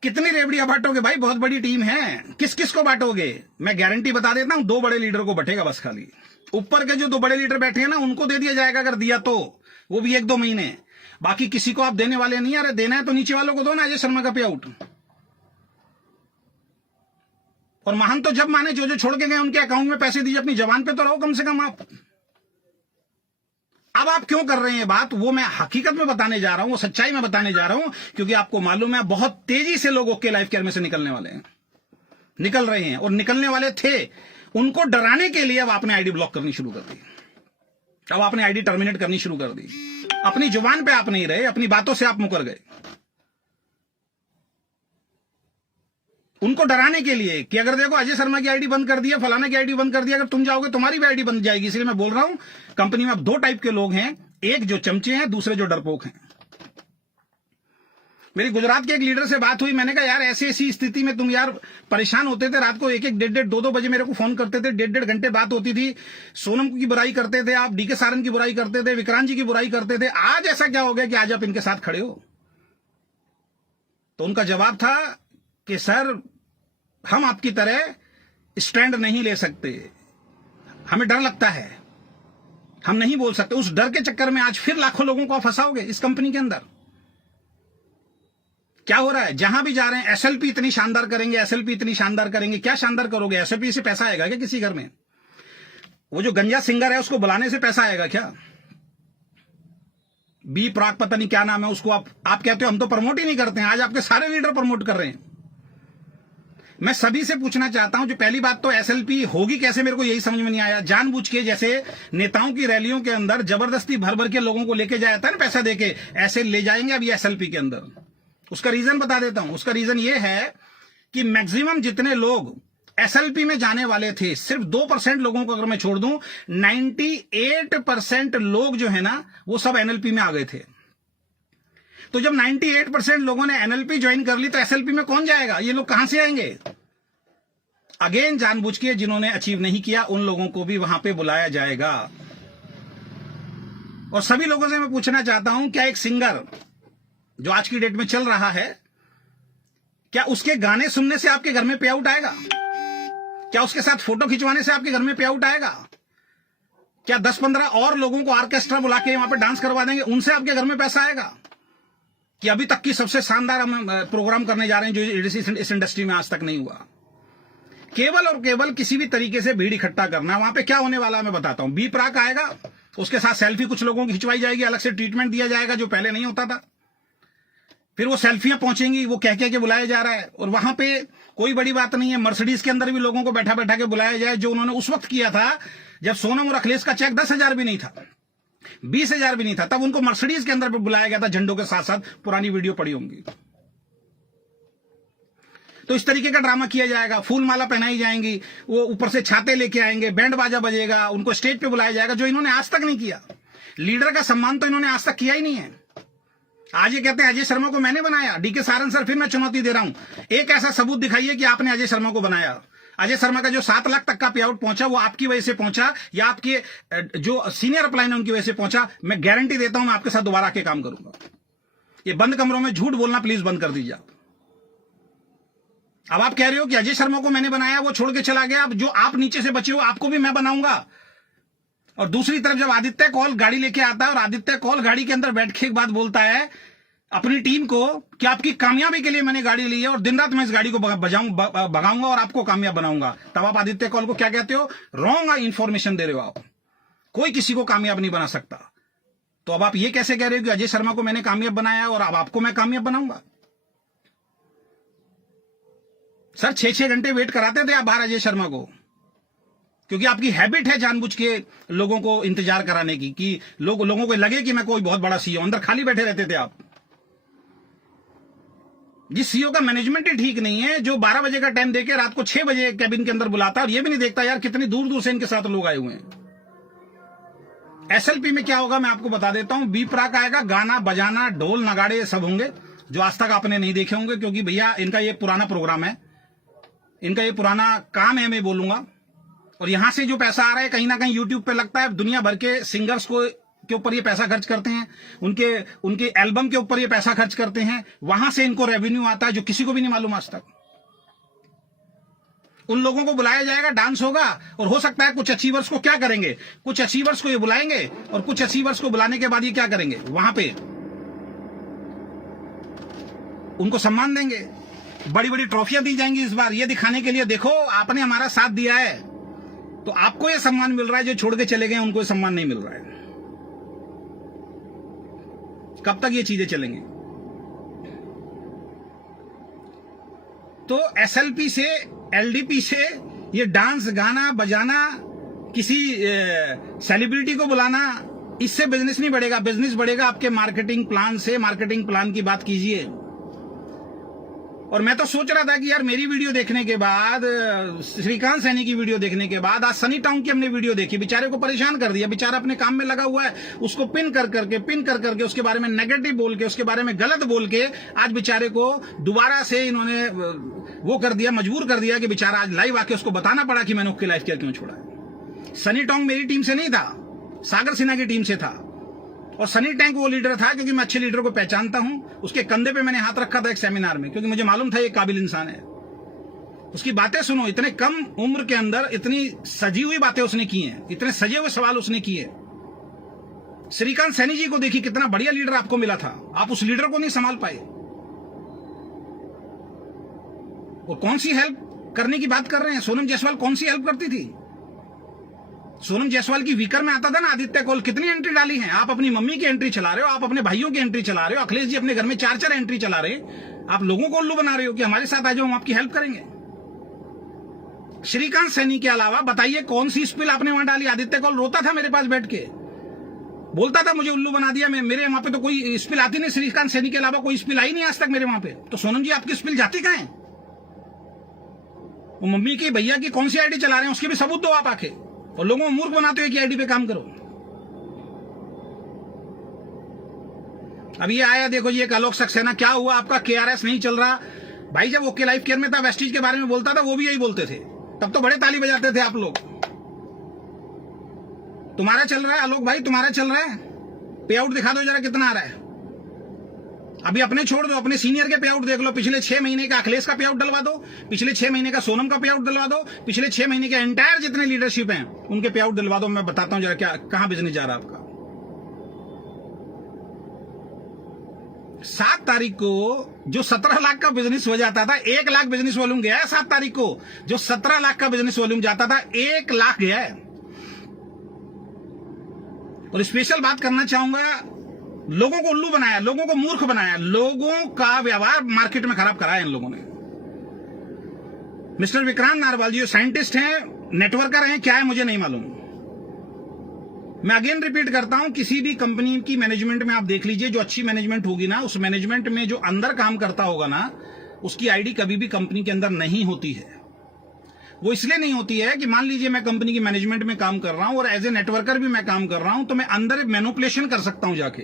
कितनी रेवड़ियां बांटोगे भाई, बहुत बड़ी टीम है, किस किस को बांटोगे? मैं गारंटी बता देता हूं, 2 बड़े लीडर को बटेगा बस। खाली ऊपर के जो 2 बड़े लीडर बैठे हैं ना, उनको दे दिया जाएगा, अगर दिया तो वो भी 1-2 महीने। बाकी किसी को आप देने वाले नहीं। अरे देना है तो नीचे वालों को दो ना अजय शर्मा का पे आउट। और महान तो जब माने, जो जो छोड़ के गए उनके अकाउंट में पैसे दीजिए, अपनी जवान पे तो रहो कम से कम आप। अब आप क्यों कर रहे हैं बात, वो मैं हकीकत में बताने जा रहा हूं, वो सच्चाई में बताने जा रहा हूं, क्योंकि आपको मालूम है बहुत तेजी से लोग ओके लाइफ केयर में से निकलने वाले हैं, निकल रहे हैं, और निकलने वाले थे। उनको डराने के लिए अब आपने आईडी ब्लॉक करनी शुरू कर दी, अब आपने आईडी टर्मिनेट करनी शुरू कर दी। अपनी जुबान पे आप नहीं रहे, अपनी बातों से आप मुकर गए। उनको डराने के लिए कि अगर देखो अजय शर्मा की आईडी बंद कर दिया, फलाना की आईडी बंद कर दिया, अगर तुम जाओगे तुम्हारी भी आईडी बंद जाएगी। इसलिए मैं बोल रहा हूं, कंपनी में अब 2 टाइप के लोग हैं, एक जो चमचे हैं, दूसरे जो डरपोक हैं। मेरी गुजरात के एक लीडर से बात हुई, मैंने कहा यार ऐसी ऐसी स्थिति में तुम यार परेशान होते थे, रात को 1-1, 1.5, 2-2 बजे मेरे को फोन करते थे, 1.5 घंटे बात होती थी, सोनम की बुराई करते थे आप, डीके सारन की बुराई करते थे, विक्रांत जी की बुराई करते थे। आज ऐसा क्या हो गया कि आज आप इनके साथ खड़े हो? तो उनका जवाब था कि सर हम आपकी तरह स्टैंड नहीं ले सकते, हमें डर लगता है, हम नहीं बोल सकते। उस डर के चक्कर में आज फिर लाखों लोगों को आप फंसाओगे इस कंपनी के अंदर। क्या हो रहा है, जहां भी जा रहे हैं एसएलपी इतनी शानदार करेंगे, एसएलपी इतनी शानदार करेंगे। क्या शानदार करोगे? एसएलपी से पैसा आएगा क्या किसी घर में? वो जो गंजा सिंगर है उसको बुलाने से पैसा आएगा क्या? बी प्राक पता नहीं क्या नाम है उसको, आप कहते हो हम तो प्रमोट ही नहीं करते हैं। आज आपके सारे लीडर प्रमोट कर रहे हैं। मैं सभी से पूछना चाहता हूं, जो पहली बात तो एसएलपी होगी कैसे, मेरे को यही समझ में नहीं आया। जानबूझ के जैसे नेताओं की रैलियों के अंदर जबरदस्ती भर भर के लोगों को लेके जाया था ना पैसा देके, ऐसे ले जाएंगे अब ये एसएलपी के अंदर। उसका रीजन बता देता हूं। उसका रीजन ये है कि मैक्सिमम जितने लोग एसएलपी में जाने वाले थे, सिर्फ 2% लोगों को अगर मैं छोड़ दूं, 98% लोग जो है ना वो सब एनएलपी में आ गए थे। तो जब 98% लोगों ने एनएलपी ज्वाइन कर ली तो एसएलपी में कौन जाएगा? ये लोग कहां से आएंगे? अगेन जानबूझ के जिन्होंने अचीव नहीं किया उन लोगों को भी वहां पे बुलाया जाएगा। और सभी लोगों से मैं पूछना चाहता हूं, क्या एक सिंगर जो आज की डेट में चल रहा है, क्या उसके गाने सुनने से आपके घर में पे आउट आएगा? क्या उसके साथ फोटो खिंचवाने से आपके घर में पे आउट आएगा? क्या 10-15 और लोगों को ऑर्केस्ट्रा बुला के वहां पे डांस करवा देंगे, उनसे आपके घर में पैसा आएगा? कि अभी तक की सबसे शानदार हम प्रोग्राम करने जा रहे हैं जो इस इंडस्ट्री में आज तक नहीं हुआ। केवल और केवल किसी भी तरीके से भीड़ इकट्ठा करना। वहां पे क्या होने वाला है मैं बताता हूं। बी प्राक आएगा, उसके साथ सेल्फी कुछ लोगों की खिंचवाई जाएगी, अलग से ट्रीटमेंट दिया जाएगा जो पहले नहीं होता था। फिर वो सेल्फियां पहुंचेंगी, वो कह के बुलाया जा रहा है। और वहां पे कोई बड़ी बात नहीं है, मर्सिडीज के अंदर भी लोगों को बैठा बैठा के बुलाया जाए, जो उन्होंने उस वक्त किया था जब सोनम और अखिलेश का चेक 10,000 भी नहीं था, 20,000 भी नहीं था, तब उनको मर्सिडीज के अंदर बुलाया गया था झंडों के साथ साथ। पुरानी वीडियो पड़ी होंगी। तो इस तरीके का ड्रामा किया जाएगा, फूल माला पहनाई जाएंगी, वो ऊपर से छाते लेके आएंगे, बैंड बाजा बजेगा, उनको स्टेज पे बुलाया जाएगा, जो इन्होंने आज तक नहीं किया। लीडर का सम्मान तो इन्होंने आज तक किया ही नहीं है। आज ये कहते हैं अजय शर्मा को मैंने बनाया। डीके सारन सर, फिर मैं चुनौती दे रहा हूं, एक ऐसा सबूत दिखाइए कि आपने अजय शर्मा को बनाया। अजय शर्मा का जो 7 लाख तक का पे आउट पहुंचा, वो आपकी वजह से पहुंचा या आपके जो सीनियर अपलाइन है उनकी वजह से पहुंचा। मैं गारंटी देता हूं, मैं आपके साथ दोबारा आके काम करूंगा। ये बंद कमरों में झूठ बोलना प्लीज बंद कर दीजिए आप। अब आप कह रहे हो कि अजय शर्मा को मैंने बनाया, वो छोड़ के चला गया, अब जो आप नीचे से बचे हो आपको भी मैं बनाऊंगा। और दूसरी तरफ जब आदित्य कौल गाड़ी लेके आता है और आदित्य कौल गाड़ी के अंदर बैठ के एक बात बोलता है अपनी टीम को कि आपकी कामयाबी के लिए मैंने गाड़ी ली है और दिन रात मैं इस गाड़ी को भगाऊंगा और आपको कामयाब बनाऊंगा, तब आप आदित्य कौल को क्या कहते हो? रॉन्ग इंफॉर्मेशन दे रहे हो आप। कोई किसी को कामयाब नहीं बना सकता। तो अब आप ये कैसे कह रहे हो कि अजय शर्मा को मैंने कामयाब बनाया और अब आपको मैं कामयाब बनाऊंगा? सर 6-6 घंटे वेट कराते थे आप बाहर अजय शर्मा को, क्योंकि आपकी हैबिट है जानबूझ के लोगों को इंतजार कराने की, कि लोगों को लगे कि मैं कोई बहुत बड़ा सीईओ। अंदर खाली बैठे रहते थे आप। जिस सीईओ का मैनेजमेंट ही ठीक नहीं है, जो 12 बजे का टाइम देके रात को 6 बजे कैबिन के अंदर बुलाता और ये भी नहीं देखता यार कितनी दूर दूर से इनके साथ लोग आए हुए हैं। एसएलपी में क्या होगा मैं आपको बता देता हूं। बी प्राक आएगा, गाना बजाना, ढोल नगाड़े सब होंगे, जो आज तक आपने नहीं देखे होंगे, क्योंकि भैया इनका ये पुराना प्रोग्राम है, इनका ये पुराना काम है, मैं बोलूंगा। और यहां से जो पैसा आ रहा है कहीं ना कहीं यूट्यूब पे लगता है, दुनिया भर के सिंगर्स को के ऊपर ये पैसा खर्च करते हैं, उनके एल्बम के ऊपर ये पैसा खर्च करते हैं, वहां से इनको रेवेन्यू आता है जो किसी को भी नहीं मालूम आज तक। उन लोगों को बुलाया जाएगा, डांस होगा, और हो सकता है कुछ अचीवर्स को क्या करेंगे, कुछ अचीवर्स को ये बुलाएंगे और कुछ अचीवर्स को बुलाने के बाद ये क्या करेंगे, वहां पे उनको सम्मान देंगे, बड़ी बड़ी ट्रॉफियां दी जाएंगी इस बार, ये दिखाने के लिए देखो आपने हमारा साथ दिया है। तो आपको ये सम्मान मिल रहा है, जो छोड़ के चले गए उनको ये सम्मान नहीं मिल रहा है। कब तक ये चीजें चलेंगी? तो एसएलपी से, एलडीपी से ये डांस, गाना बजाना, किसी सेलिब्रिटी को बुलाना, इससे बिजनेस नहीं बढ़ेगा। बिजनेस बढ़ेगा आपके मार्केटिंग प्लान से। मार्केटिंग प्लान की बात कीजिए। और मैं तो सोच रहा था कि यार मेरी वीडियो देखने के बाद, श्रीकांत सैनी की वीडियो देखने के बाद, आज सनी टॉन्ग की हमने वीडियो देखी, बेचारे को परेशान कर दिया। बेचारा अपने काम में लगा हुआ है, उसको पिन कर करके उसके बारे में नेगेटिव बोल के, उसके बारे में गलत बोल के, आज बेचारे को दोबारा से इन्होंने वो कर दिया, मजबूर कर दिया कि बेचारा आज लाइव आके उसको बताना पड़ा कि मैंने उसकी लाइफ केयर क्यों छोड़ा। सनी टॉन्ग मेरी टीम से नहीं था, सागर सिन्हा की टीम से था। और सनी टैंक वो लीडर था क्योंकि मैं अच्छे लीडर को पहचानता हूं। उसके कंधे पे मैंने हाथ रखा था एक सेमिनार में, क्योंकि मुझे मालूम था ये काबिल इंसान है। उसकी बातें सुनो, इतने कम उम्र के अंदर इतनी सजी हुई बातें उसने की हैं, इतने सजे हुए सवाल उसने किए। श्रीकांत सैनी जी को देखिए, कितना बढ़िया लीडर आपको मिला था, आप उस लीडर को नहीं संभाल पाए। और कौन सी हेल्प करने की बात कर रहे हैं? सोनम जायसवाल कौन सी हेल्प करती थी? सोनम जायसवाल की वीकर में आता था ना आदित्य कौल, कितनी एंट्री डाली है? आप अपनी मम्मी की एंट्री चला रहे हो, आप अपने भाइयों की एंट्री चला रहे हो, अखिलेश जी अपने घर में 4-4 एंट्री चला रहे हैं। आप लोगों को उल्लू बना रहे हो कि हमारे साथ आ जाओ, हम आपकी हेल्प करेंगे। श्रीकांत सैनी के अलावा बताइए कौन सी स्पिल आपने वहां डाली? आदित्य कौल रोता था मेरे पास बैठ के, बोलता था मुझे उल्लू बना दिया। मेरे वहां पे तो कोई स्पिल आती नहीं, श्रीकांत सैनी के अलावा कोई स्पिल आई नहीं आज तक मेरे वहां पे। तो सोनम जी आपकी स्पिल जाती कहां है? वो मम्मी की, भैया की कौन सी आईडी चला रहे हैं उसके भी सबूत दो आप आके। और लोगों को मूर्ख बनाते हो कि आईडी पे काम करो। अब ये आया देखो जी, एक आलोक सक्सेना, क्या हुआ आपका? केआरएस नहीं चल रहा भाई। जब ओके लाइफ केयर में था, वेस्टीज के बारे में बोलता था, वो भी यही बोलते थे, तब तो बड़े ताली बजाते थे आप लोग। तुम्हारा चल रहा है आलोक भाई, तुम्हारा चल रहा है, पे आउट दिखा दो जरा कितना आ रहा है। अभी अपने छोड़ दो, अपने सीनियर के पे आउट देख लो। पिछले 6 महीने का अखिलेश का पे आउट डलवा दो, पिछले 6 महीने का सोनम का पे आउट डलवा दो, पिछले 6 महीने के एंटायर जितने लीडरशिप हैं उनके पे आउट डलवा दो। मैं बताता हूं जरा क्या, कहां बिजनेस जा रहा है आपका। 7 तारीख को जो 17 लाख का बिजनेस हो जाता था, 1 लाख बिजनेस वॉल्यूम गया है। 7 तारीख को जो 17 लाख का बिजनेस वॉल्यूम जाता था, 1 लाख गया है। और स्पेशल बात करना चाहूंगा, लोगों को उल्लू बनाया, लोगों को मूर्ख बनाया, लोगों का व्यवहार मार्केट में खराब कराया इन लोगों ने। मिस्टर विक्रांत नारवाल जी जो साइंटिस्ट हैं, नेटवर्कर हैं, क्या है मुझे नहीं मालूम। मैं अगेन रिपीट करता हूं, किसी भी कंपनी की मैनेजमेंट में आप देख लीजिए, जो अच्छी मैनेजमेंट होगी ना, उस मैनेजमेंट में जो अंदर काम करता होगा ना, उसकी आईडी कभी भी कंपनी के अंदर नहीं होती है। वो इसलिए नहीं होती है कि मान लीजिए मैं कंपनी की मैनेजमेंट में काम कर रहा हूं और एज ए नेटवर्कर भी मैं काम कर रहा हूं, तो मैं अंदर मैनिपुलेशन कर सकता हूं जाके।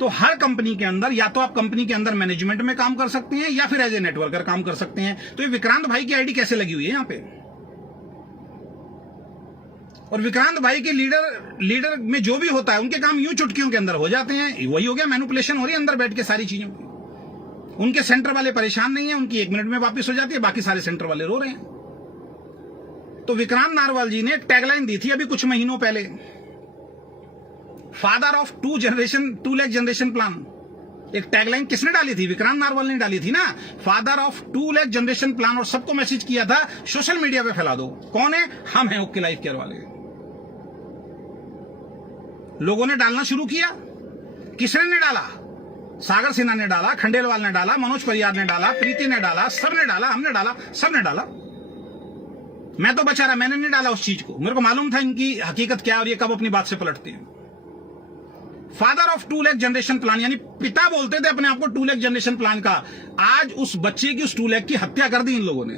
तो हर कंपनी के अंदर या तो आप कंपनी के अंदर मैनेजमेंट में काम कर सकते हैं या फिर एज ए नेटवर्कर काम कर सकते हैं। तो ये विक्रांत भाई की आईडी कैसे लगी हुई है यहां पे? और विक्रांत भाई के लीडर में जो भी होता है, उनके काम यूं चुटकियों के अंदर हो जाते हैं। वही हो गया, मैनिपुलेशन हो रही है अंदर बैठ के सारी चीजों की। उनके सेंटर वाले परेशान नहीं है, उनकी 1 मिनट में वापस हो जाती है, बाकी सारे सेंटर वाले रो रहे हैं। तो विक्रांत नारवाल जी ने एक टैगलाइन दी थी अभी कुछ महीनों पहले, father of 2 lakh generation plan. एक टैगलाइन किसने डाली थी? विक्रांत नारवाल ने डाली थी ना, father of 2 lakh generation plan. और सबको मैसेज किया था सोशल मीडिया पे फैला दो। कौन है? हम हैं ओके लाइफ केयर वाले। लोगों ने डालना शुरू किया। किसने डाला? सागर सिन्हा ने डाला, खंडेलवाल ने डाला, मनोज परियार ने डाला, प्रीति ने डाला, सबने डाला, हमने डाला, सबने डाला। मैं तो बचा रहा, मैंने नहीं डाला उस चीज को। मेरे को मालूम था इनकी हकीकत क्या है और ये कब अपनी बात से पलटते हैं। Father of 2 lakh generation plan, यानी पिता बोलते थे अपने आप को 2 लाख जनरेशन प्लान का। आज उस बच्चे की उस 2 लाख की हत्या कर दी इन लोगों ने।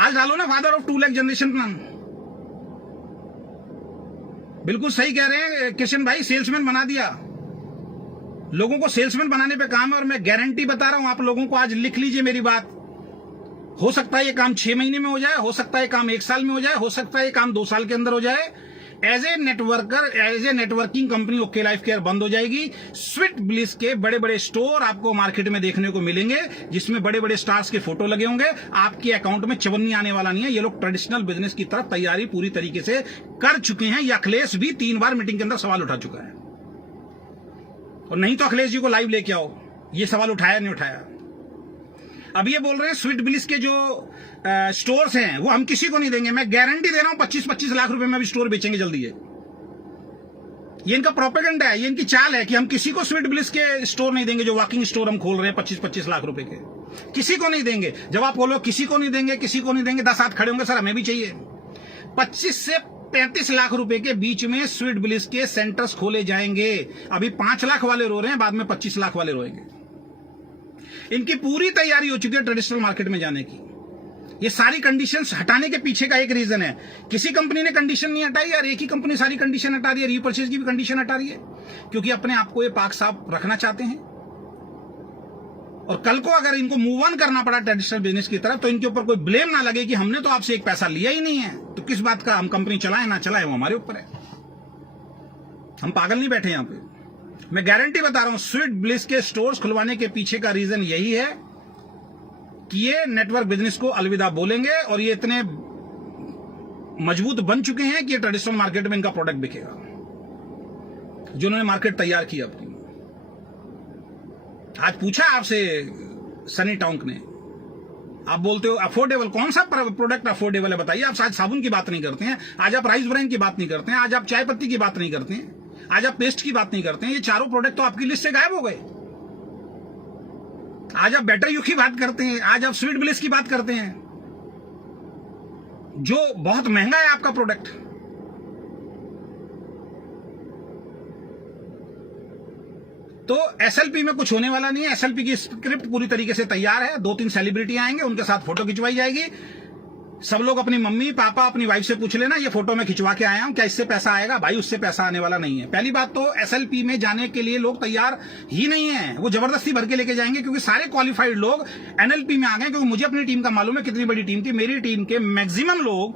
आज डालो ना father of 2 lakh generation plan. बिल्कुल सही कह रहे हैं किशन भाई, सेल्समैन बना दिया। लोगों को सेल्समैन बनाने पे काम है। और मैं गारंटी बता रहा हूं आप लोगों को, आज लिख लीजिए मेरी बात। हो सकता है ये काम 6 महीने में हो जाए, हो सकता है ये काम 1 साल में हो जाए, हो सकता है ये काम 2 साल के अंदर हो जाए। As a networker, as a networking company okay life care बंद हो जाएगी। स्वीट ब्लिस के बड़े बड़े स्टोर आपको मार्केट में देखने को मिलेंगे, जिसमें बड़े बड़े स्टार्स के फोटो लगे होंगे। आपके अकाउंट में चवन्नी आने वाला नहीं है। ये लोग ट्रेडिशनल बिजनेस की तरफ तैयारी पूरी तरीके से कर चुके हैं। ये अखिलेश भी 3 बार मीटिंग के अंदर सवाल उठा चुका है। और नहीं तो अखिलेश जी को लाइव लेके आओ, ये सवाल उठाया नहीं उठाया। अब ये बोल रहे हैं स्वीट ब्लिस के जो स्टोर्स हैं वो हम किसी को नहीं देंगे। मैं गारंटी दे रहा हूं 25-25 लाख रुपए में भी स्टोर बेचेंगे जल्दी। ये इनका प्रोपेगेंडा है, ये इनकी चाल है कि हम किसी को स्वीट ब्लिस के स्टोर नहीं देंगे। जो वॉकिंग स्टोर हम खोल रहे हैं 25-25 लाख रुपए के, किसी को नहीं देंगे। जब आप बोलो किसी को नहीं देंगे, किसी को नहीं देंगे, 10 हाथ खड़े होंगे, सर हमें भी चाहिए। 25 से 35 लाख रुपए के बीच में स्वीट ब्लिस के सेंटर्स खोले जाएंगे। अभी 5 लाख वाले रो रहे हैं, बाद में 25 लाख वाले रोएंगे। इनकी पूरी तैयारी हो चुकी है ट्रेडिशनल मार्केट में जाने की। ये सारी कंडीशंस हटाने के पीछे का एक रीजन है। किसी कंपनी ने कंडीशन नहीं हटाई यार, एक ही कंपनी सारी कंडीशन हटा रही है। रीपर्चेज की भी कंडीशन हटा रही है, क्योंकि अपने आप को ये पाक साफ रखना चाहते हैं। और कल को अगर इनको मूव ऑन करना पड़ा ट्रेडिशनल बिजनेस की तरफ, तो इनके ऊपर कोई ब्लेम ना लगे कि हमने तो आपसे एक पैसा लिया ही नहीं है, तो किस बात का हम कंपनी चलाएं ना चलाएं, वो हमारे ऊपर है। हम पागल नहीं बैठे यहां पे। मैं गारंटी बता रहा हूं, स्वीट ब्लिस के स्टोर्स खुलवाने के पीछे का रीजन यही है कि ये नेटवर्क बिजनेस को अलविदा बोलेंगे। और ये इतने मजबूत बन चुके हैं कि ट्रेडिशनल मार्केट में इनका प्रोडक्ट बिकेगा, जिन्होंने मार्केट तैयार की अपनी। आज पूछा आपसे सनी टोंक ने, आप बोलते हो अफोर्डेबल, कौन सा प्रोडक्ट अफोर्डेबल है बताइए। आप आज साबुन की बात नहीं करते हैं, आज आप राइस ब्राइन की बात नहीं करते हैं, आज आप चाय पत्ती की बात नहीं करते हैं, आज आप पेस्ट की बात नहीं करते हैं। ये चारों प्रोडक्ट तो आपकी लिस्ट से गायब हो गए। आज आप बेटर यू की बात करते हैं, आज आप स्वीट ब्लिस की बात करते हैं, जो बहुत महंगा है आपका प्रोडक्ट। तो एसएलपी में कुछ होने वाला नहीं है। एसएलपी की स्क्रिप्ट पूरी तरीके से तैयार है। 2-3 सेलिब्रिटी आएंगे, उनके साथ फोटो खिंचवाई जाएगी। सब लोग अपनी मम्मी पापा अपनी वाइफ से पूछ लेना, ये फोटो मैं खिंचवा के आया हूं, क्या इससे पैसा आएगा? भाई उससे पैसा आने वाला नहीं है। पहली बात तो एसएलपी में जाने के लिए लोग तैयार ही नहीं है, वो जबरदस्ती भर के लेके जाएंगे, क्योंकि सारे क्वालिफाइड लोग एनएलपी में आ गए। क्योंकि मुझे अपनी टीम का मालूम है कितनी बड़ी टीम थी। मेरी टीम के मैक्सिमम लोग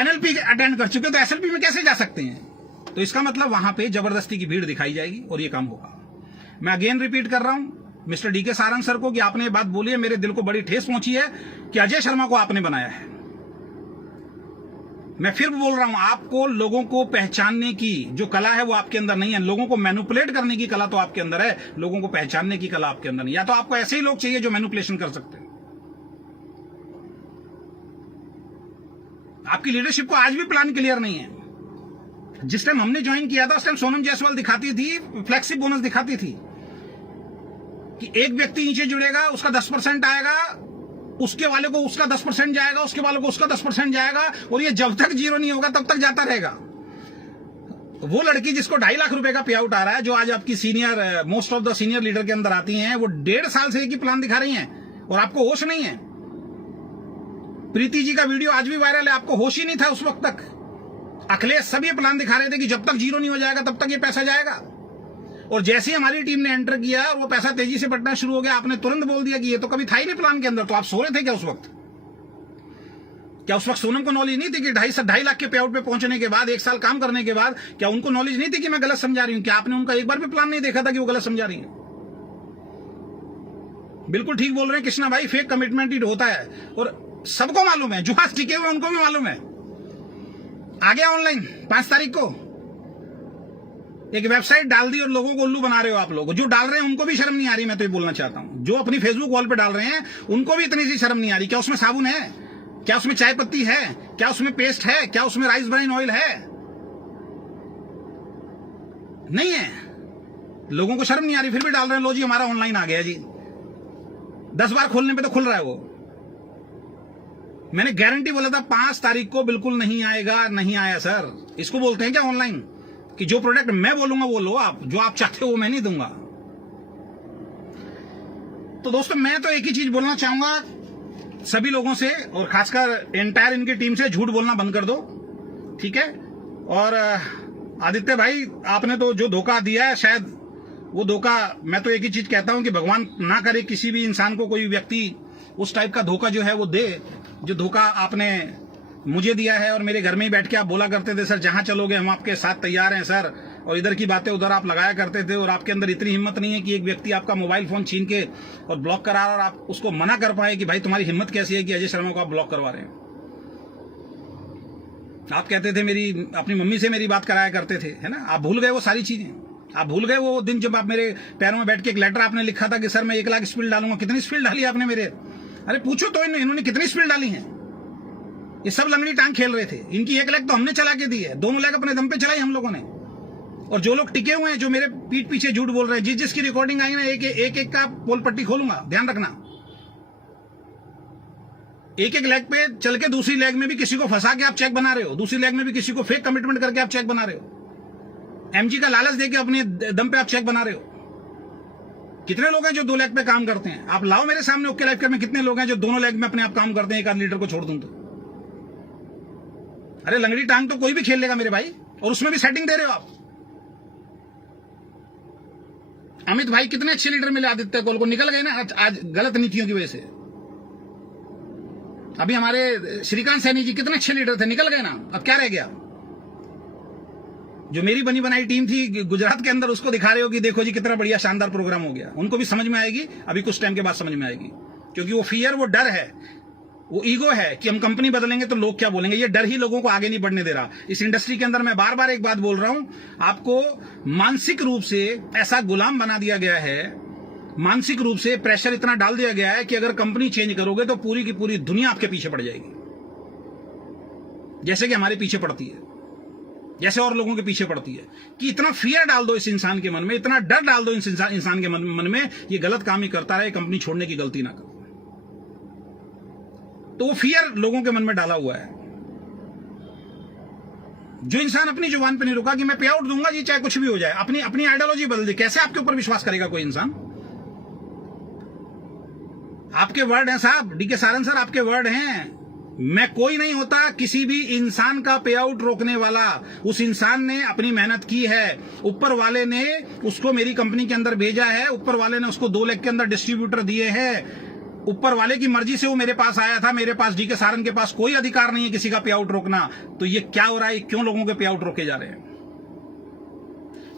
एनएलपी अटेंड कर चुके, तो एसएलपी में कैसे जा सकते हैं? तो इसका मतलब वहां पे जबरदस्ती की भीड़ दिखाई जाएगी और ये काम होगा। मैं अगेन रिपीट कर रहा हूं मिस्टर डीके सारंग सर को कि आपने ये बात बोली है, मेरे दिल को बड़ी ठेस पहुंची है कि अजय शर्मा को आपने बनाया है। मैं फिर बोल रहा हूं, आपको लोगों को पहचानने की जो कला है वो आपके अंदर नहीं है। लोगों को मैनिपुलेट करने की कला तो आपके अंदर है, लोगों को पहचानने की कला आपके अंदर नहीं। या तो आपको ऐसे ही लोग चाहिए जो मैनिपुलेशन कर सकते हैं। आपकी लीडरशिप को आज भी प्लान क्लियर नहीं है। जिस टाइम हमने ज्वाइन किया था उस टाइम सोनम जायसवाल दिखाती थी, फ्लेक्सिब बोनस दिखाती थी कि एक व्यक्ति नीचे जुड़ेगा, उसका 10% आएगा, उसके वाले को उसका 10% जाएगा, उसके वाले को उसका 10% जाएगा, और ये जब तक जीरो नहीं होगा तब तक जाता रहेगा। वो लड़की जिसको 2.5 लाख रुपए का पे आउट आ रहा है, जो आज आपकी senior, most of the senior leader के अंदर आती हैं, वो 1.5 साल से एक ही प्लान दिखा रही हैं और आपको होश नहीं है। प्रीति जी का वीडियो आज भी वायरल है, आपको होश ही नहीं था उस वक्त तक। अखिलेश सब ये प्लान दिखा रहे थे कि जब तक जीरो नहीं हो जाएगा तब तक ये पैसा जाएगा, और जैसे ही हमारी टीम ने एंटर किया और वो पैसा तेजी से बढ़ना शुरू हो गया, आपने तुरंत बोल दिया कि ये तो कभी था ही नहीं प्लान के अंदर। तो आप सो रहे थे क्या उस वक्त? क्या उस वक्त सोनम को नॉलेज नहीं थी कि 2.5 लाख के पे आउट पे पहुंचने के बाद, 1 साल काम करने के बाद, क्या उनको नॉलेज नहीं थी कि मैं गलत समझा रही हूं? क्या आपने उनका एक बार भी प्लान नहीं देखा था कि वो गलत समझा रही है? बिल्कुल ठीक बोल रहे हैं कृष्णा भाई, फेक कमिटमेंट ही होता है और सबको मालूम है, जो आज टिके हुए उनको भी मालूम है। आ गया ऑनलाइन 5 तारीख को एक वेबसाइट डाल दी और लोगों को उल्लू बना रहे हो आप लोग। जो डाल रहे हैं उनको भी शर्म नहीं आ रही, मैं तो ये बोलना चाहता हूं। जो अपनी फेसबुक वॉल पे डाल रहे हैं उनको भी इतनी सी शर्म नहीं आ रही। क्या उसमें साबुन है? क्या उसमें चाय पत्ती है? क्या उसमें पेस्ट है? क्या उसमें राइस ब्राइन ऑयल है? नहीं है। लोगों को शर्म नहीं आ रही, फिर भी डाल रहे हैं, लो जी हमारा ऑनलाइन आ गया जी। 10 बार खोलने पे तो खुल रहा है वो। मैंने गारंटी बोला था 5 तारीख को बिल्कुल नहीं आएगा, नहीं आया सर। इसको बोलते हैं क्या ऑनलाइन? कि जो प्रोडक्ट मैं बोलूंगा वो लो आप, जो आप चाहते हो वो मैं नहीं दूंगा। तो दोस्तों मैं तो एक ही चीज बोलना चाहूंगा सभी लोगों से, और खासकर एंटायर इनकी टीम से, झूठ बोलना बंद कर दो, ठीक है? और आदित्य भाई आपने तो जो धोखा दिया है, शायद वो धोखा, मैं तो एक ही चीज कहता हूं कि भगवान ना करे किसी भी इंसान को, कोई व्यक्ति उस टाइप का धोखा जो है वो दे, जो धोखा आपने मुझे दिया है। और मेरे घर में ही बैठ के आप बोला करते थे सर जहां चलोगे हम आपके साथ तैयार हैं सर, और इधर की बातें उधर आप लगाया करते थे, और आपके अंदर इतनी हिम्मत नहीं है कि एक व्यक्ति आपका मोबाइल फोन छीन के और ब्लॉक करा रहा और आप उसको मना कर पाए कि भाई तुम्हारी हिम्मत कैसी है कि अजय शर्मा को आप ब्लॉक करवा रहे हैं। आप कहते थे मेरी, अपनी मम्मी से मेरी बात कराया करते थे, है ना? आप भूल गए वो सारी चीजें। आप भूल गए वो दिन जब आप मेरे पैरों में बैठ के एक लेटर आपने लिखा था कि सर मैं 1 लाख स्पीड डालूंगा। कितनी स्पीड डाली आपने मेरे? अरे पूछो तो इन्होंने कितनी स्पीड डाली है। ये सब लंगड़ी टांग खेल रहे थे। इनकी 1 लाख तो हमने चला के दी है, 2 लाख अपने दम पे चलाई हम लोगों ने। और जो लोग टिके हुए हैं, जो मेरे पीठ पीछे झूठ बोल रहे हैं, जिसकी रिकॉर्डिंग आई ना, एक का पोल पट्टी खोलूंगा, ध्यान रखना। एक लेग पे चल के दूसरी लेग में भी किसी को फंसा के आप चेक बना रहे हो, दूसरी लेग में भी किसी को फेक कमिटमेंट करके आप चेक बना रहे हो, एमजी का लालच देके अपने दम पे आप चेक बना रहे हो। कितने लोग हैं जो 2 लेग पे काम करते हैं? आप लाओ मेरे सामने ओके लाइफ में कितने लोग हैं जो दोनों लेग में अपने आप काम करते हैं, 1 आध लीटर को छोड़ दूं तो? अरे लंगड़ी टांग तो कोई भी खेल लेगा मेरे भाई, और उसमें भी सेटिंग दे रहे हो आप। अमित भाई कितने अच्छे लीडर मिले आदित्य कोल को, निकल गए ना आज गलत नीतियों की वजह से। अभी हमारे श्रीकांत सैनी जी कितने अच्छे लीडर थे, निकल गए ना, अब क्या रह गया? जो मेरी बनी बनाई टीम थी गुजरात के अंदर, उसको दिखा रहे हो कि देखो जी कितना बढ़िया शानदार प्रोग्राम हो गया। उनको भी समझ में आएगी, अभी कुछ टाइम के बाद समझ में आएगी, क्योंकि वो फियर, वो डर है, वो ईगो है कि हम कंपनी बदलेंगे तो लोग क्या बोलेंगे। ये डर ही लोगों को आगे नहीं बढ़ने दे रहा। इस इंडस्ट्री के अंदर मैं बार बार एक बात बोल रहा हूं, आपको मानसिक रूप से ऐसा गुलाम बना दिया गया है, मानसिक रूप से प्रेशर इतना डाल दिया गया है कि अगर कंपनी चेंज करोगे तो पूरी की पूरी दुनिया आपके पीछे पड़ जाएगी, जैसे कि हमारे पीछे पड़ती है, जैसे और लोगों के पीछे पड़ती है। कि इतना फियर डाल दो इस इंसान के मन में, इतना डर डाल दो इस इंसान के मन में, ये गलत काम ही करता रहे, कंपनी छोड़ने की गलती ना करो। तो वो फियर लोगों के मन में डाला हुआ है। जो इंसान अपनी जुबान पे नहीं रुका कि मैं पे आउट दूंगा जी चाहे कुछ भी हो जाए, अपनी आइडियोलॉजी बदल दी, कैसे आपके ऊपर विश्वास करेगा कोई इंसान? आपके वर्ड हैं साहब, डीके सारन सर, आपके वर्ड हैं। मैं कोई नहीं होता किसी भी इंसान का पे आउट रोकने वाला। उस इंसान ने अपनी मेहनत की है, ऊपर वाले ने उसको मेरी कंपनी के अंदर भेजा है, ऊपर वाले ने उसको 2 लाख के अंदर डिस्ट्रीब्यूटर दिए हैं, ऊपर वाले की मर्जी से वो मेरे पास आया था। मेरे पास, डीके सारन के पास कोई अधिकार नहीं है किसी का पे आउट रोकना। तो ये क्या हो रहा है? क्यों लोगों के पे आउट रोके जा रहे हैं?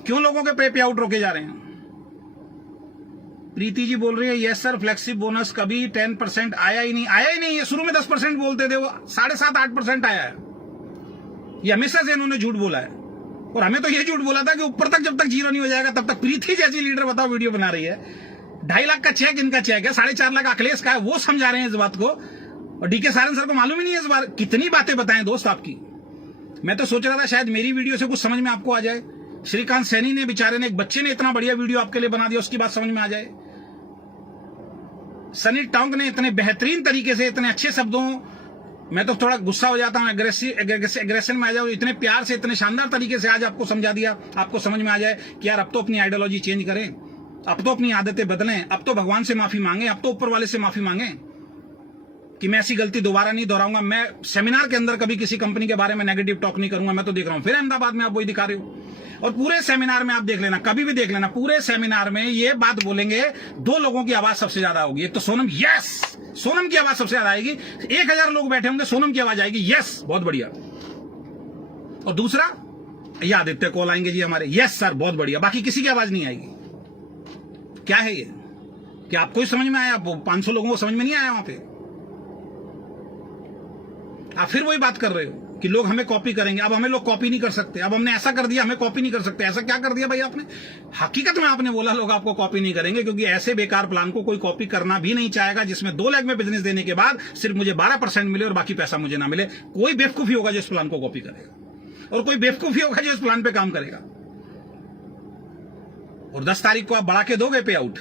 क्यों लोगों के पे आउट रोके जा रहे हैं? प्रीति जी बोल रही है यस सर, फ्लेक्सिब बोनस कभी 10% आया ही नहीं, आया ही नहीं। ये शुरू में 10% बोलते थे, वो 7.5-8% आया है। ये हमेशा से इन्होंने झूठ बोला है, और हमें तो ये झूठ बोला था कि ऊपर तक जब तक जीरो नहीं हो जाएगा तब तक। प्रीति जैसी लीडर बताओ वीडियो बना रही है, 2.5 लाख का चेक इनका चेक है, 4.5 लाख अखिलेश का है, वो समझा रहे हैं इस बात को, और डीके सारन सर को मालूम ही नहीं है इस बार। कितनी बातें बताएं दोस्त आपकी, मैं तो सोच रहा था शायद मेरी वीडियो से कुछ समझ में आपको आ जाए। श्रीकांत सैनी ने बेचारे ने, एक बच्चे ने इतना बढ़िया वीडियो आपके लिए बना दिया, उसकी बात समझ में आ जाए। सनी टोंग ने इतने बेहतरीन तरीके से, इतने अच्छे शब्दों, मैं तो थोड़ा गुस्सा हो जाता हूं, एग्रेशन में आ जाओ, इतने प्यार से, इतने शानदार तरीके से आज आपको समझा दिया, आपको समझ में आ जाए कि यार अब तो अपनी आइडियोलॉजी चेंज करें, अब तो अपनी आदतें बदलें, अब तो भगवान से माफी मांगे, अब तो ऊपर वाले से माफी मांगे कि मैं ऐसी गलती दोबारा नहीं दोहराऊंगा। मैं सेमिनार के अंदर कभी किसी कंपनी के बारे में नेगेटिव टॉक नहीं करूंगा। मैं तो देख रहा हूं फिर अहमदाबाद में आप वही दिखा रहे हो, और पूरे सेमिनार में आप देख लेना, कभी भी देख लेना, पूरे सेमिनार में ये बात बोलेंगे, दो लोगों की आवाज सबसे ज्यादा होगी। एक तो सोनम, यस, सोनम की आवाज सबसे ज्यादा आएगी। 1000 लोग बैठे होंगे, सोनम की आवाज आएगी, यस, बहुत बढ़िया। और दूसरा, ये आदित्य कॉल आएंगे जी हमारे, यस सर, बहुत बढ़िया। बाकी किसी की आवाज नहीं आएगी। क्या है ये? क्या आपको ही समझ में आया? 500 लोगों को समझ में नहीं आया वहां पे? आप फिर वही बात कर रहे हो कि लोग हमें कॉपी करेंगे। अब हमें लोग कॉपी नहीं कर सकते, अब हमने ऐसा कर दिया, हमें कॉपी नहीं कर सकते। ऐसा क्या कर दिया भाई आपने? हकीकत में आपने बोला लोग आपको कॉपी नहीं करेंगे, क्योंकि ऐसे बेकार प्लान को कोई कॉपी करना भी नहीं चाहेगा जिसमें 2 लाख में बिजनेस देने के बाद सिर्फ मुझे 12% मिले और बाकी पैसा मुझे ना मिले। कोई बेवकूफी होगा जो इस प्लान को कॉपी करेगा, और कोई बेवकूफी होगा जो इस प्लान पे काम करेगा। और 10 तारीख को आप बढ़ा के दोगे पे आउट,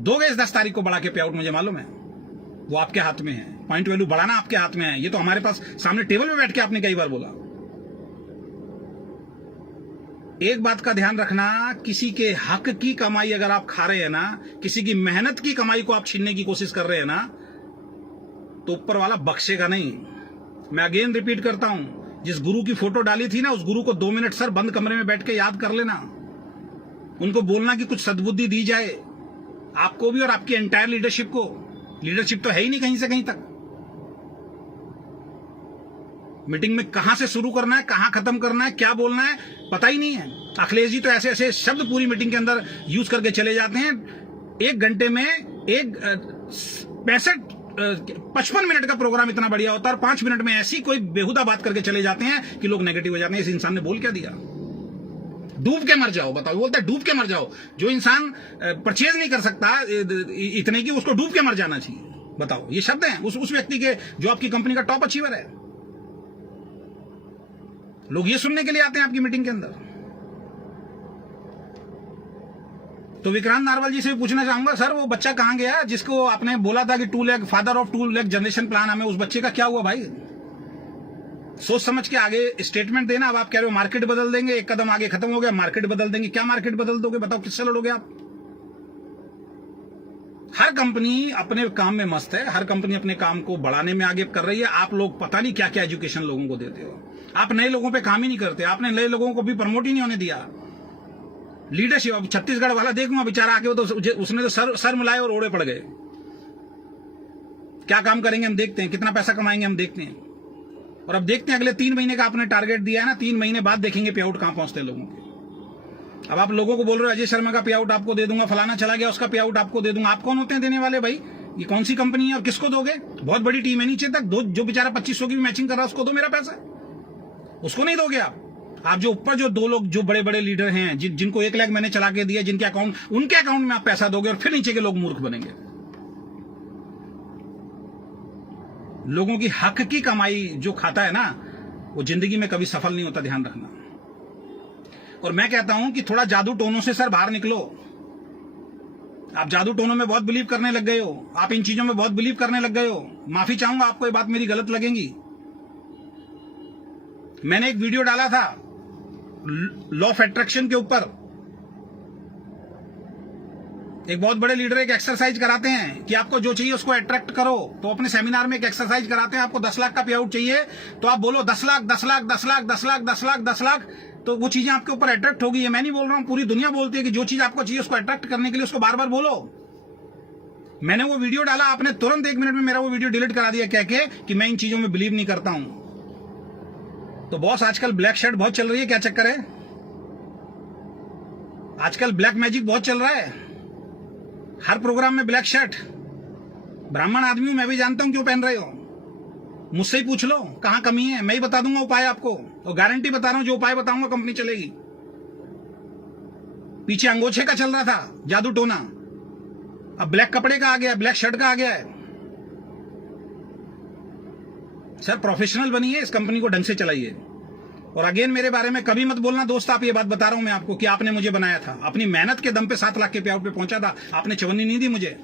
दोगे इस 10 तारीख को बढ़ा के पे आउट, मुझे मालूम है, वो आपके हाथ में है। पॉइंट वैल्यू बढ़ाना आपके हाथ में है। ये तो हमारे पास सामने टेबल में बैठ के आपने कई बार बोला। एक बात का ध्यान रखना, किसी के हक की कमाई अगर आप खा रहे हैं ना, किसी की मेहनत की कमाई को आप छीनने की कोशिश कर रहे हैं ना, तो ऊपर वाला बख्शेगा नहीं। मैं अगेन रिपीट करता हूं, जिस गुरु की फोटो डाली थी ना, उस गुरु को 2 मिनट सर बंद कमरे में बैठ के याद कर लेना। उनको बोलना कि कुछ सद्बुद्धि दी जाए आपको भी और आपकी एंटायर लीडरशिप को। लीडरशिप तो है ही नहीं कहीं से कहीं तक। मीटिंग में कहां से शुरू करना है, कहां खत्म करना है, क्या बोलना है, पता ही नहीं है। अखिलेश जी तो ऐसे ऐसे शब्द पूरी मीटिंग के अंदर यूज करके चले जाते हैं। 1 घंटे में 55 मिनट का प्रोग्राम इतना बढ़िया होता है, और 5 मिनट में ऐसी कोई बेहुदा बात करके चले जाते हैं कि लोग नेगेटिव हो जाते हैं। इस इंसान ने बोल क्या दिया? डूब के मर जाओ। बताओ, बोलता है डूब के मर जाओ। जो इंसान परचेज नहीं कर सकता इतने की, उसको डूब के मर जाना चाहिए। बताओ, ये शब्द हैं उस व्यक्ति के जो आपकी कंपनी का टॉप अचीवर है। लोग ये सुनने के लिए आते हैं आपकी मीटिंग के अंदर। तो विक्रांत नारवाल जी से भी पूछना चाहूंगा, सर वो बच्चा कहां गया जिसको आपने बोला था कि 2 lakh, father of 2 lakh generation plan हमें, उस बच्चे का क्या हुआ भाई? सोच समझ के आगे स्टेटमेंट देना। अब आप कह रहे हो मार्केट बदल देंगे, 1 कदम आगे खत्म हो गया, मार्केट बदल देंगे। क्या मार्केट बदल दोगे? बताओ, किससे लड़ोगे आप? हर कंपनी अपने काम में मस्त है, हर कंपनी अपने काम को बढ़ाने में आगे कर रही है। आप लोग पता नहीं क्या क्या एजुकेशन लोगों को देते हो। आप नए लोगों पे काम ही नहीं करते, आपने नए लोगों को भी प्रमोट ही नहीं होने दिया। लीडरशिप, अब छत्तीसगढ़ वाला देखूंगा बेचारा आके, वो तो उसने तो सर मिलाए और ओढ़े पड़ गए। क्या काम करेंगे हम देखते हैं, कितना पैसा कमाएंगे हम देखते हैं। और अब देखते हैं, अगले 3 महीने का आपने टारगेट दिया है ना, 3 महीने बाद देखेंगे पे आउट कहां पहुंचते हैं लोगों के। अब आप लोगों को बोल रहे हो अजय शर्मा का पे आउट आपको दे दूंगा, फलाना चला गया उसका पे आउट आपको दे दूंगा। आप कौन होते हैं देने वाले भाई? ये कौन सी कंपनी है और किसको दोगे? बहुत बड़ी टीम है नीचे तक, जो बेचारा 2500 की भी मैचिंग कर रहा है उसको दो मेरा पैसा, उसको नहीं दोगे आप जो ऊपर जो 2 लोग जो बड़े बड़े लीडर हैं, जिनको 1 लाख मैंने चला के दिया, जिनके अकाउंट, उनके अकाउंट में आप पैसा दोगे, और फिर नीचे के लोग मूर्ख बनेंगे। लोगों की हक की कमाई जो खाता है ना, वो जिंदगी में कभी सफल नहीं होता, ध्यान रखना। और मैं कहता हूं कि थोड़ा जादू टोनों से सर बाहर निकलो। आप जादू टोनों में बहुत बिलीव करने लग गए हो, आप इन चीजों में बहुत बिलीव करने लग गए हो। माफी चाहूंगा, आपको ये बात मेरी गलत लगेगी। मैंने एक वीडियो डाला था लॉ ऑफ अट्रैक्शन के ऊपर। एक बहुत बड़े लीडर एक एक्सरसाइज कराते हैं कि आपको जो चाहिए उसको अट्रैक्ट करो। तो अपने सेमिनार में एक एक्सरसाइज कराते हैं, आपको 10 लाख का पे आउट चाहिए तो आप बोलो 10 लाख 10 लाख 10 लाख 10 लाख 10 लाख 10 लाख, तो वो चीजें आपके ऊपर अट्रैक्ट होगी। ये मैं नहीं बोल रहा हूं, पूरी दुनिया बोलती है कि जो चीज आपको चाहिए उसको अट्रैक्ट करने के लिए उसको बार बार बोलो। मैंने वो वीडियो डाला, आपने तुरंत 1 मिनट में मेरा वो वीडियो डिलीट करा दिया कह के कि मैं इन चीजों में बिलीव नहीं करता हूं। तो बॉस, आजकल ब्लैक शर्ट बहुत चल रही है, क्या चक्कर है? आजकल ब्लैक मैजिक बहुत चल रहा है, हर प्रोग्राम में ब्लैक शर्ट। ब्राह्मण आदमी हूं, मैं भी जानता हूं क्यों पहन रहे हो। मुझसे ही पूछ लो कहां कमी है, मैं ही बता दूंगा उपाय आपको, और गारंटी बता रहा हूं जो उपाय बताऊंगा कंपनी चलेगी। पीछे अंगोछे का चल रहा था जादू टोना, अब ब्लैक कपड़े का आ गया, ब्लैक शर्ट का आ गया है। सर प्रोफेशनल बनिए, इस कंपनी को ढंग से चलाइए। और अगेन मेरे बारे में कभी मत बोलना दोस्त, आप ये बात बता रहा हूं मैं आपको कि आपने मुझे बनाया था। अपनी मेहनत के दम पे 7 लाख के पे आउट पे पहुंचा था। आपने चवन्नी नहीं दी मुझे,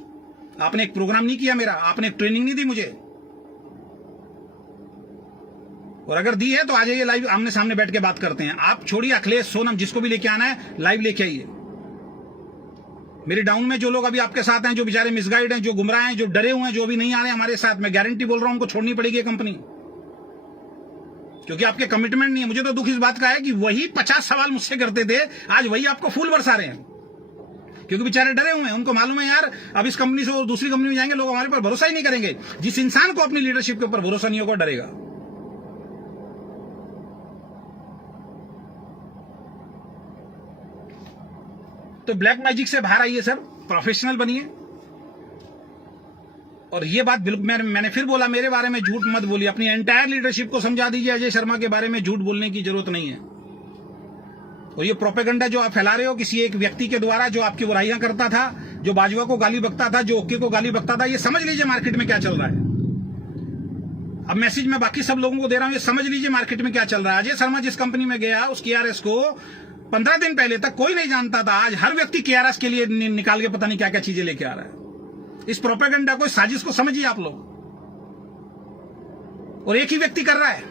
आपने एक प्रोग्राम नहीं किया मेरा, आपने एक ट्रेनिंग नहीं दी मुझे। और अगर दी है तो आ जाइए लाइव, आमने सामने बैठ के बात करते हैं। आप छोड़िए अखिलेश, सोनम, जिसको भी लेके आना है लाइव लेके आइए। मेरे डाउन में जो लोग अभी आपके साथ हैं, जो बेचारे मिसगाइड हैं, जो गुमराह हैं, जो डरे हुए हैं, जो अभी नहीं आ रहे हमारे साथ, मैं गारंटी बोल रहा हूं उनको छोड़नी पड़ेगी कंपनी, क्योंकि आपके कमिटमेंट नहीं है। मुझे तो दुख इस बात का है कि वही 50 सवाल मुझसे करते थे, आज वही आपको फूल बरसा रहे हैं, क्योंकि बेचारे डरे हुए हैं। उनको मालूम है यार अब इस कंपनी से और दूसरी कंपनी में जाएंगे, लोग हमारे पर भरोसा ही नहीं करेंगे। जिस इंसान को अपनी लीडरशिप के ऊपर भरोसा नहीं होगा डरेगा। तो ब्लैक मैजिक से बाहर आइए सर, प्रोफेशनल बनिए। और ये बात बिल्कुल मैंने फिर बोला, मेरे बारे में झूठ मत बोलिए। अपनी एंटायर लीडरशिप को समझा दीजिए अजय शर्मा के बारे में झूठ बोलने की जरूरत नहीं है। और ये प्रोपेगेंडा जो आप फैला रहे हो किसी एक व्यक्ति के द्वारा, जो आपकी बुराइयां करता था, जो बाजवा को गाली बकता था, जो ओके को गाली बकता था, ये समझ लीजिए मार्केट में क्या चल रहा है। अब मैसेज मैं बाकी सब लोगों को दे रहा हूं, ये समझ लीजिए मार्केट में क्या चल रहा है। अजय शर्मा जिस कंपनी में गया, उस केआरएस को 15 दिन पहले तक कोई नहीं जानता था। आज हर व्यक्ति केआरएस के लिए निकाल के पता नहीं क्या क्या चीजें लेके आ रहा है। इस प्रोपेगेंडा को, इस साजिश को समझिए आप लोग। और एक ही व्यक्ति कर रहा है।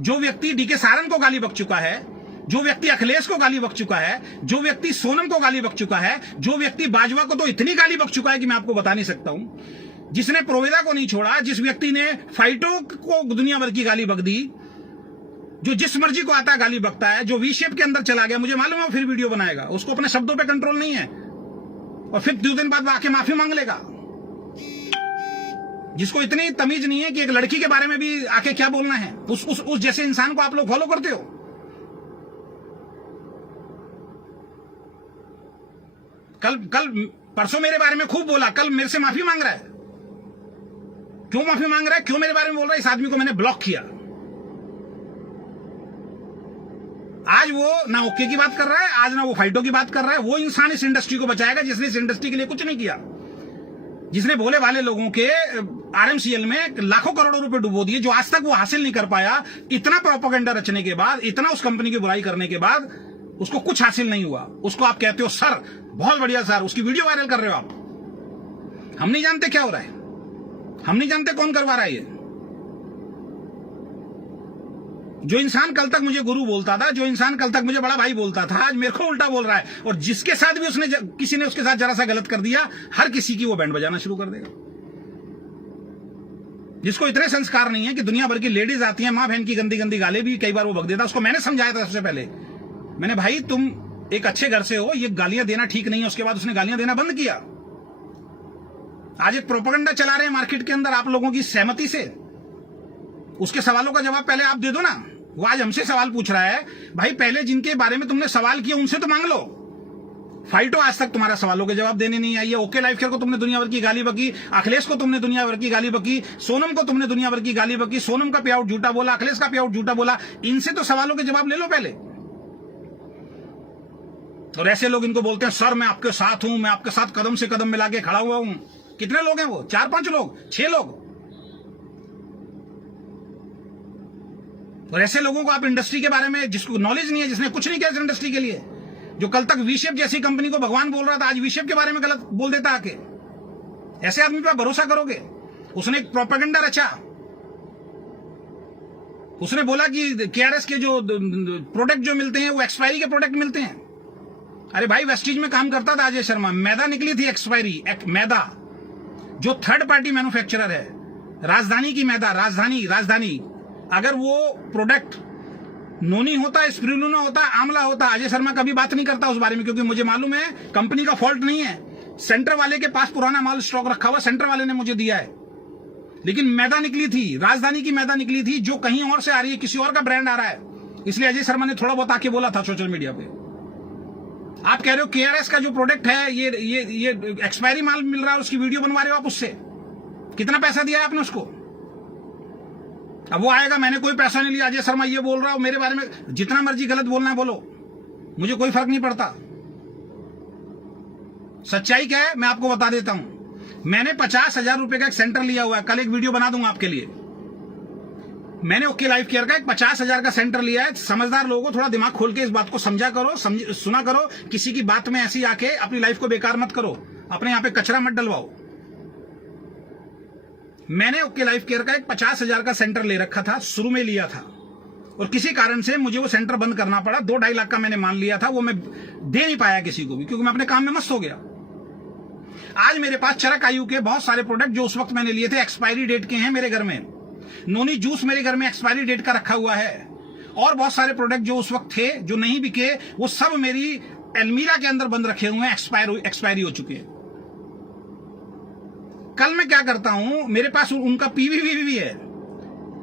जो व्यक्ति डीके सारन को गाली बक चुका है, जो व्यक्ति अखिलेश को गाली बक चुका है, जो व्यक्ति सोनम को गाली बक चुका है, जो व्यक्ति बाजवा को तो इतनी गाली बक चुका है कि मैं आपको बता नहीं सकता हूं, जिसने प्रोवेदा को नहीं छोड़ा, जिस व्यक्ति ने फाइटो को दुनिया भर की गाली बक दी, जो जिस मर्जी को आता गाली बकता है, जो वी शेप के अंदर चला गया, मुझे मालूम है फिर वीडियो बनाएगा, उसको अपने शब्दों पे कंट्रोल नहीं है, और फिर 2 दिन बाद आके माफी मांग लेगा। जिसको इतनी तमीज नहीं है कि एक लड़की के बारे में भी आके क्या बोलना है, उस जैसे इंसान को आप लोग फॉलो करते हो। कल परसों मेरे बारे में खूब बोला, कल मेरे से माफी मांग रहा है। क्यों माफी मांग रहा है, क्यों मेरे बारे में बोल रहा है? इस आदमी को मैंने ब्लॉक किया। आज वो ना ओके की बात कर रहा है, आज ना वो फाइटो की बात कर रहा है। वो इंसान इस इंडस्ट्री को बचाएगा जिसने इस इंडस्ट्री के लिए कुछ नहीं किया, जिसने भोले वाले लोगों के आरएमसीएल में लाखों करोड़ों रुपए डुबो दिए, जो आज तक वो हासिल नहीं कर पाया। इतना प्रोपेगेंडा रचने के बाद, इतना उस कंपनी की बुराई करने के बाद उसको कुछ हासिल नहीं हुआ। उसको आप कहते हो सर, बहुत बढ़िया सर, उसकी वीडियो वायरल कर रहे हो आप। हम नहीं जानते क्या हो रहा है, हम नहीं जानते कौन करवा रहा है ये। जो इंसान कल तक मुझे गुरु बोलता था, जो इंसान कल तक मुझे बड़ा भाई बोलता था, आज मेरे को उल्टा बोल रहा है। और जिसके साथ भी किसी ने उसके साथ जरा सा गलत कर दिया, हर किसी की वो बैंड बजाना शुरू कर देगा। जिसको इतने संस्कार नहीं है कि दुनिया भर की लेडीज आती हैं, मां बहन की गंदी गंदी गालें भी कई बार वो बक देता। उसको मैंने समझाया था सबसे पहले, मैंने भाई तुम एक अच्छे घर से हो, ये गालियां देना ठीक नहीं है। उसके बाद उसने गालियां देना बंद किया। आज एक प्रोपेगेंडा चला रहे हैं मार्केट के अंदर आप लोगों की सहमति से। उसके सवालों का जवाब पहले आप दे दो ना। वो आज हमसे सवाल पूछ रहा है, भाई पहले जिनके बारे में तुमने सवाल किया उनसे तो मांग लो। फाइटो आज तक तुम्हारा सवालों के जवाब देने नहीं आई है। ओके लाइफ केयर को तुमने दुनिया भर की गाली बकी, अखिलेश को तुमने दुनिया भर की गाली बकी, सोनम को तुमने दुनिया भर की गाली बकी। सोनम का पे आउट झूठा बोला, अखिलेश का पे आउट झूठा बोला। इनसे तो सवालों के जवाब ले लो पहले। और ऐसे लोग इनको बोलते हैं सर मैं आपके साथ हूं, मैं आपके साथ कदम से कदम मिला के खड़ा हुआ हूं। कितने लोग हैं वो? 4-5 लोग, 6 लोग। और ऐसे लोगों को आप इंडस्ट्री के बारे में, जिसको नॉलेज नहीं है, जिसने कुछ नहीं किया इस इंडस्ट्री के लिए, जो कल तक वी शेप जैसी कंपनी को भगवान बोल रहा था, आज वी शेप के बारे में गलत बोल देता आके। ऐसे आदमी पर भरोसा करोगे? उसने एक प्रोपेगेंडा रचा। उसने बोला कि केआरएस के जो प्रोडक्ट जो मिलते हैं वो एक्सपायरी के प्रोडक्ट मिलते हैं। अरे भाई वेस्टीज में काम करता था अजय शर्मा, मैदा निकली थी एक्सपायरी, मैदा जो थर्ड पार्टी मैन्युफैक्चरर है, राजधानी की मैदा, राजधानी अगर वो प्रोडक्ट नोनी होता, स्पिरुलिना होता, आंवला होता, अजय शर्मा कभी बात नहीं करता उस बारे में, क्योंकि मुझे मालूम है कंपनी का फॉल्ट नहीं है। सेंटर वाले के पास पुराना माल स्टॉक रखा हुआ, सेंटर वाले ने मुझे दिया है। लेकिन मैदा निकली थी, राजधानी की मैदा निकली थी, जो कहीं और से आ रही है, किसी और का ब्रांड आ रहा है। इसलिए अजय शर्मा ने थोड़ा बहुत आके बोला था सोशल मीडिया पे। आप कह रहे हो केआरएस का जो प्रोडक्ट है ये एक्सपायरी माल मिल रहा है, उसकी वीडियो बनवा रहे हो आप उससे। कितना पैसा दिया है आपने उसको? अब वो आएगा मैंने कोई पैसा नहीं लिया, अजय शर्मा ये बोल रहा हूं मेरे बारे में, जितना मर्जी गलत बोलना है बोलो, मुझे कोई फर्क नहीं पड़ता। सच्चाई क्या है मैं आपको बता देता हूं। मैंने 50,000 रुपए का एक सेंटर लिया हुआ है, कल एक वीडियो बना दूंगा आपके लिए। मैंने ओके लाइफ केयर का एक 50,000 का सेंटर लिया है। समझदार लोगों को थोड़ा दिमाग खोल के इस बात को समझा करो, सुना करो। किसी की बात में ऐसी आके अपनी लाइफ को बेकार मत करो, अपने यहां पे कचरा मत डलवाओ। मैंने ओके लाइफ केयर का एक 50,000 का सेंटर ले रखा था, शुरू में लिया था, और किसी कारण से मुझे वो सेंटर बंद करना पड़ा। 2-2.5 लाख का मैंने मान लिया था, वो मैं दे नहीं पाया किसी को भी, क्योंकि मैं अपने काम में मस्त हो गया। आज मेरे पास चरक आयु के बहुत सारे प्रोडक्ट जो उस वक्त मैंने लिए थे एक्सपायरी डेट के हैं मेरे घर में। नोनी जूस मेरे घर में एक्सपायरी डेट का रखा हुआ है, और बहुत सारे प्रोडक्ट जो उस वक्त थे जो नहीं बिके वो सब मेरी अलमीरा के अंदर बंद रखे हुए हैं, एक्सपायरी हो चुके हैं। कल मैं क्या करता हूं, मेरे पास उनका पीवी भी है,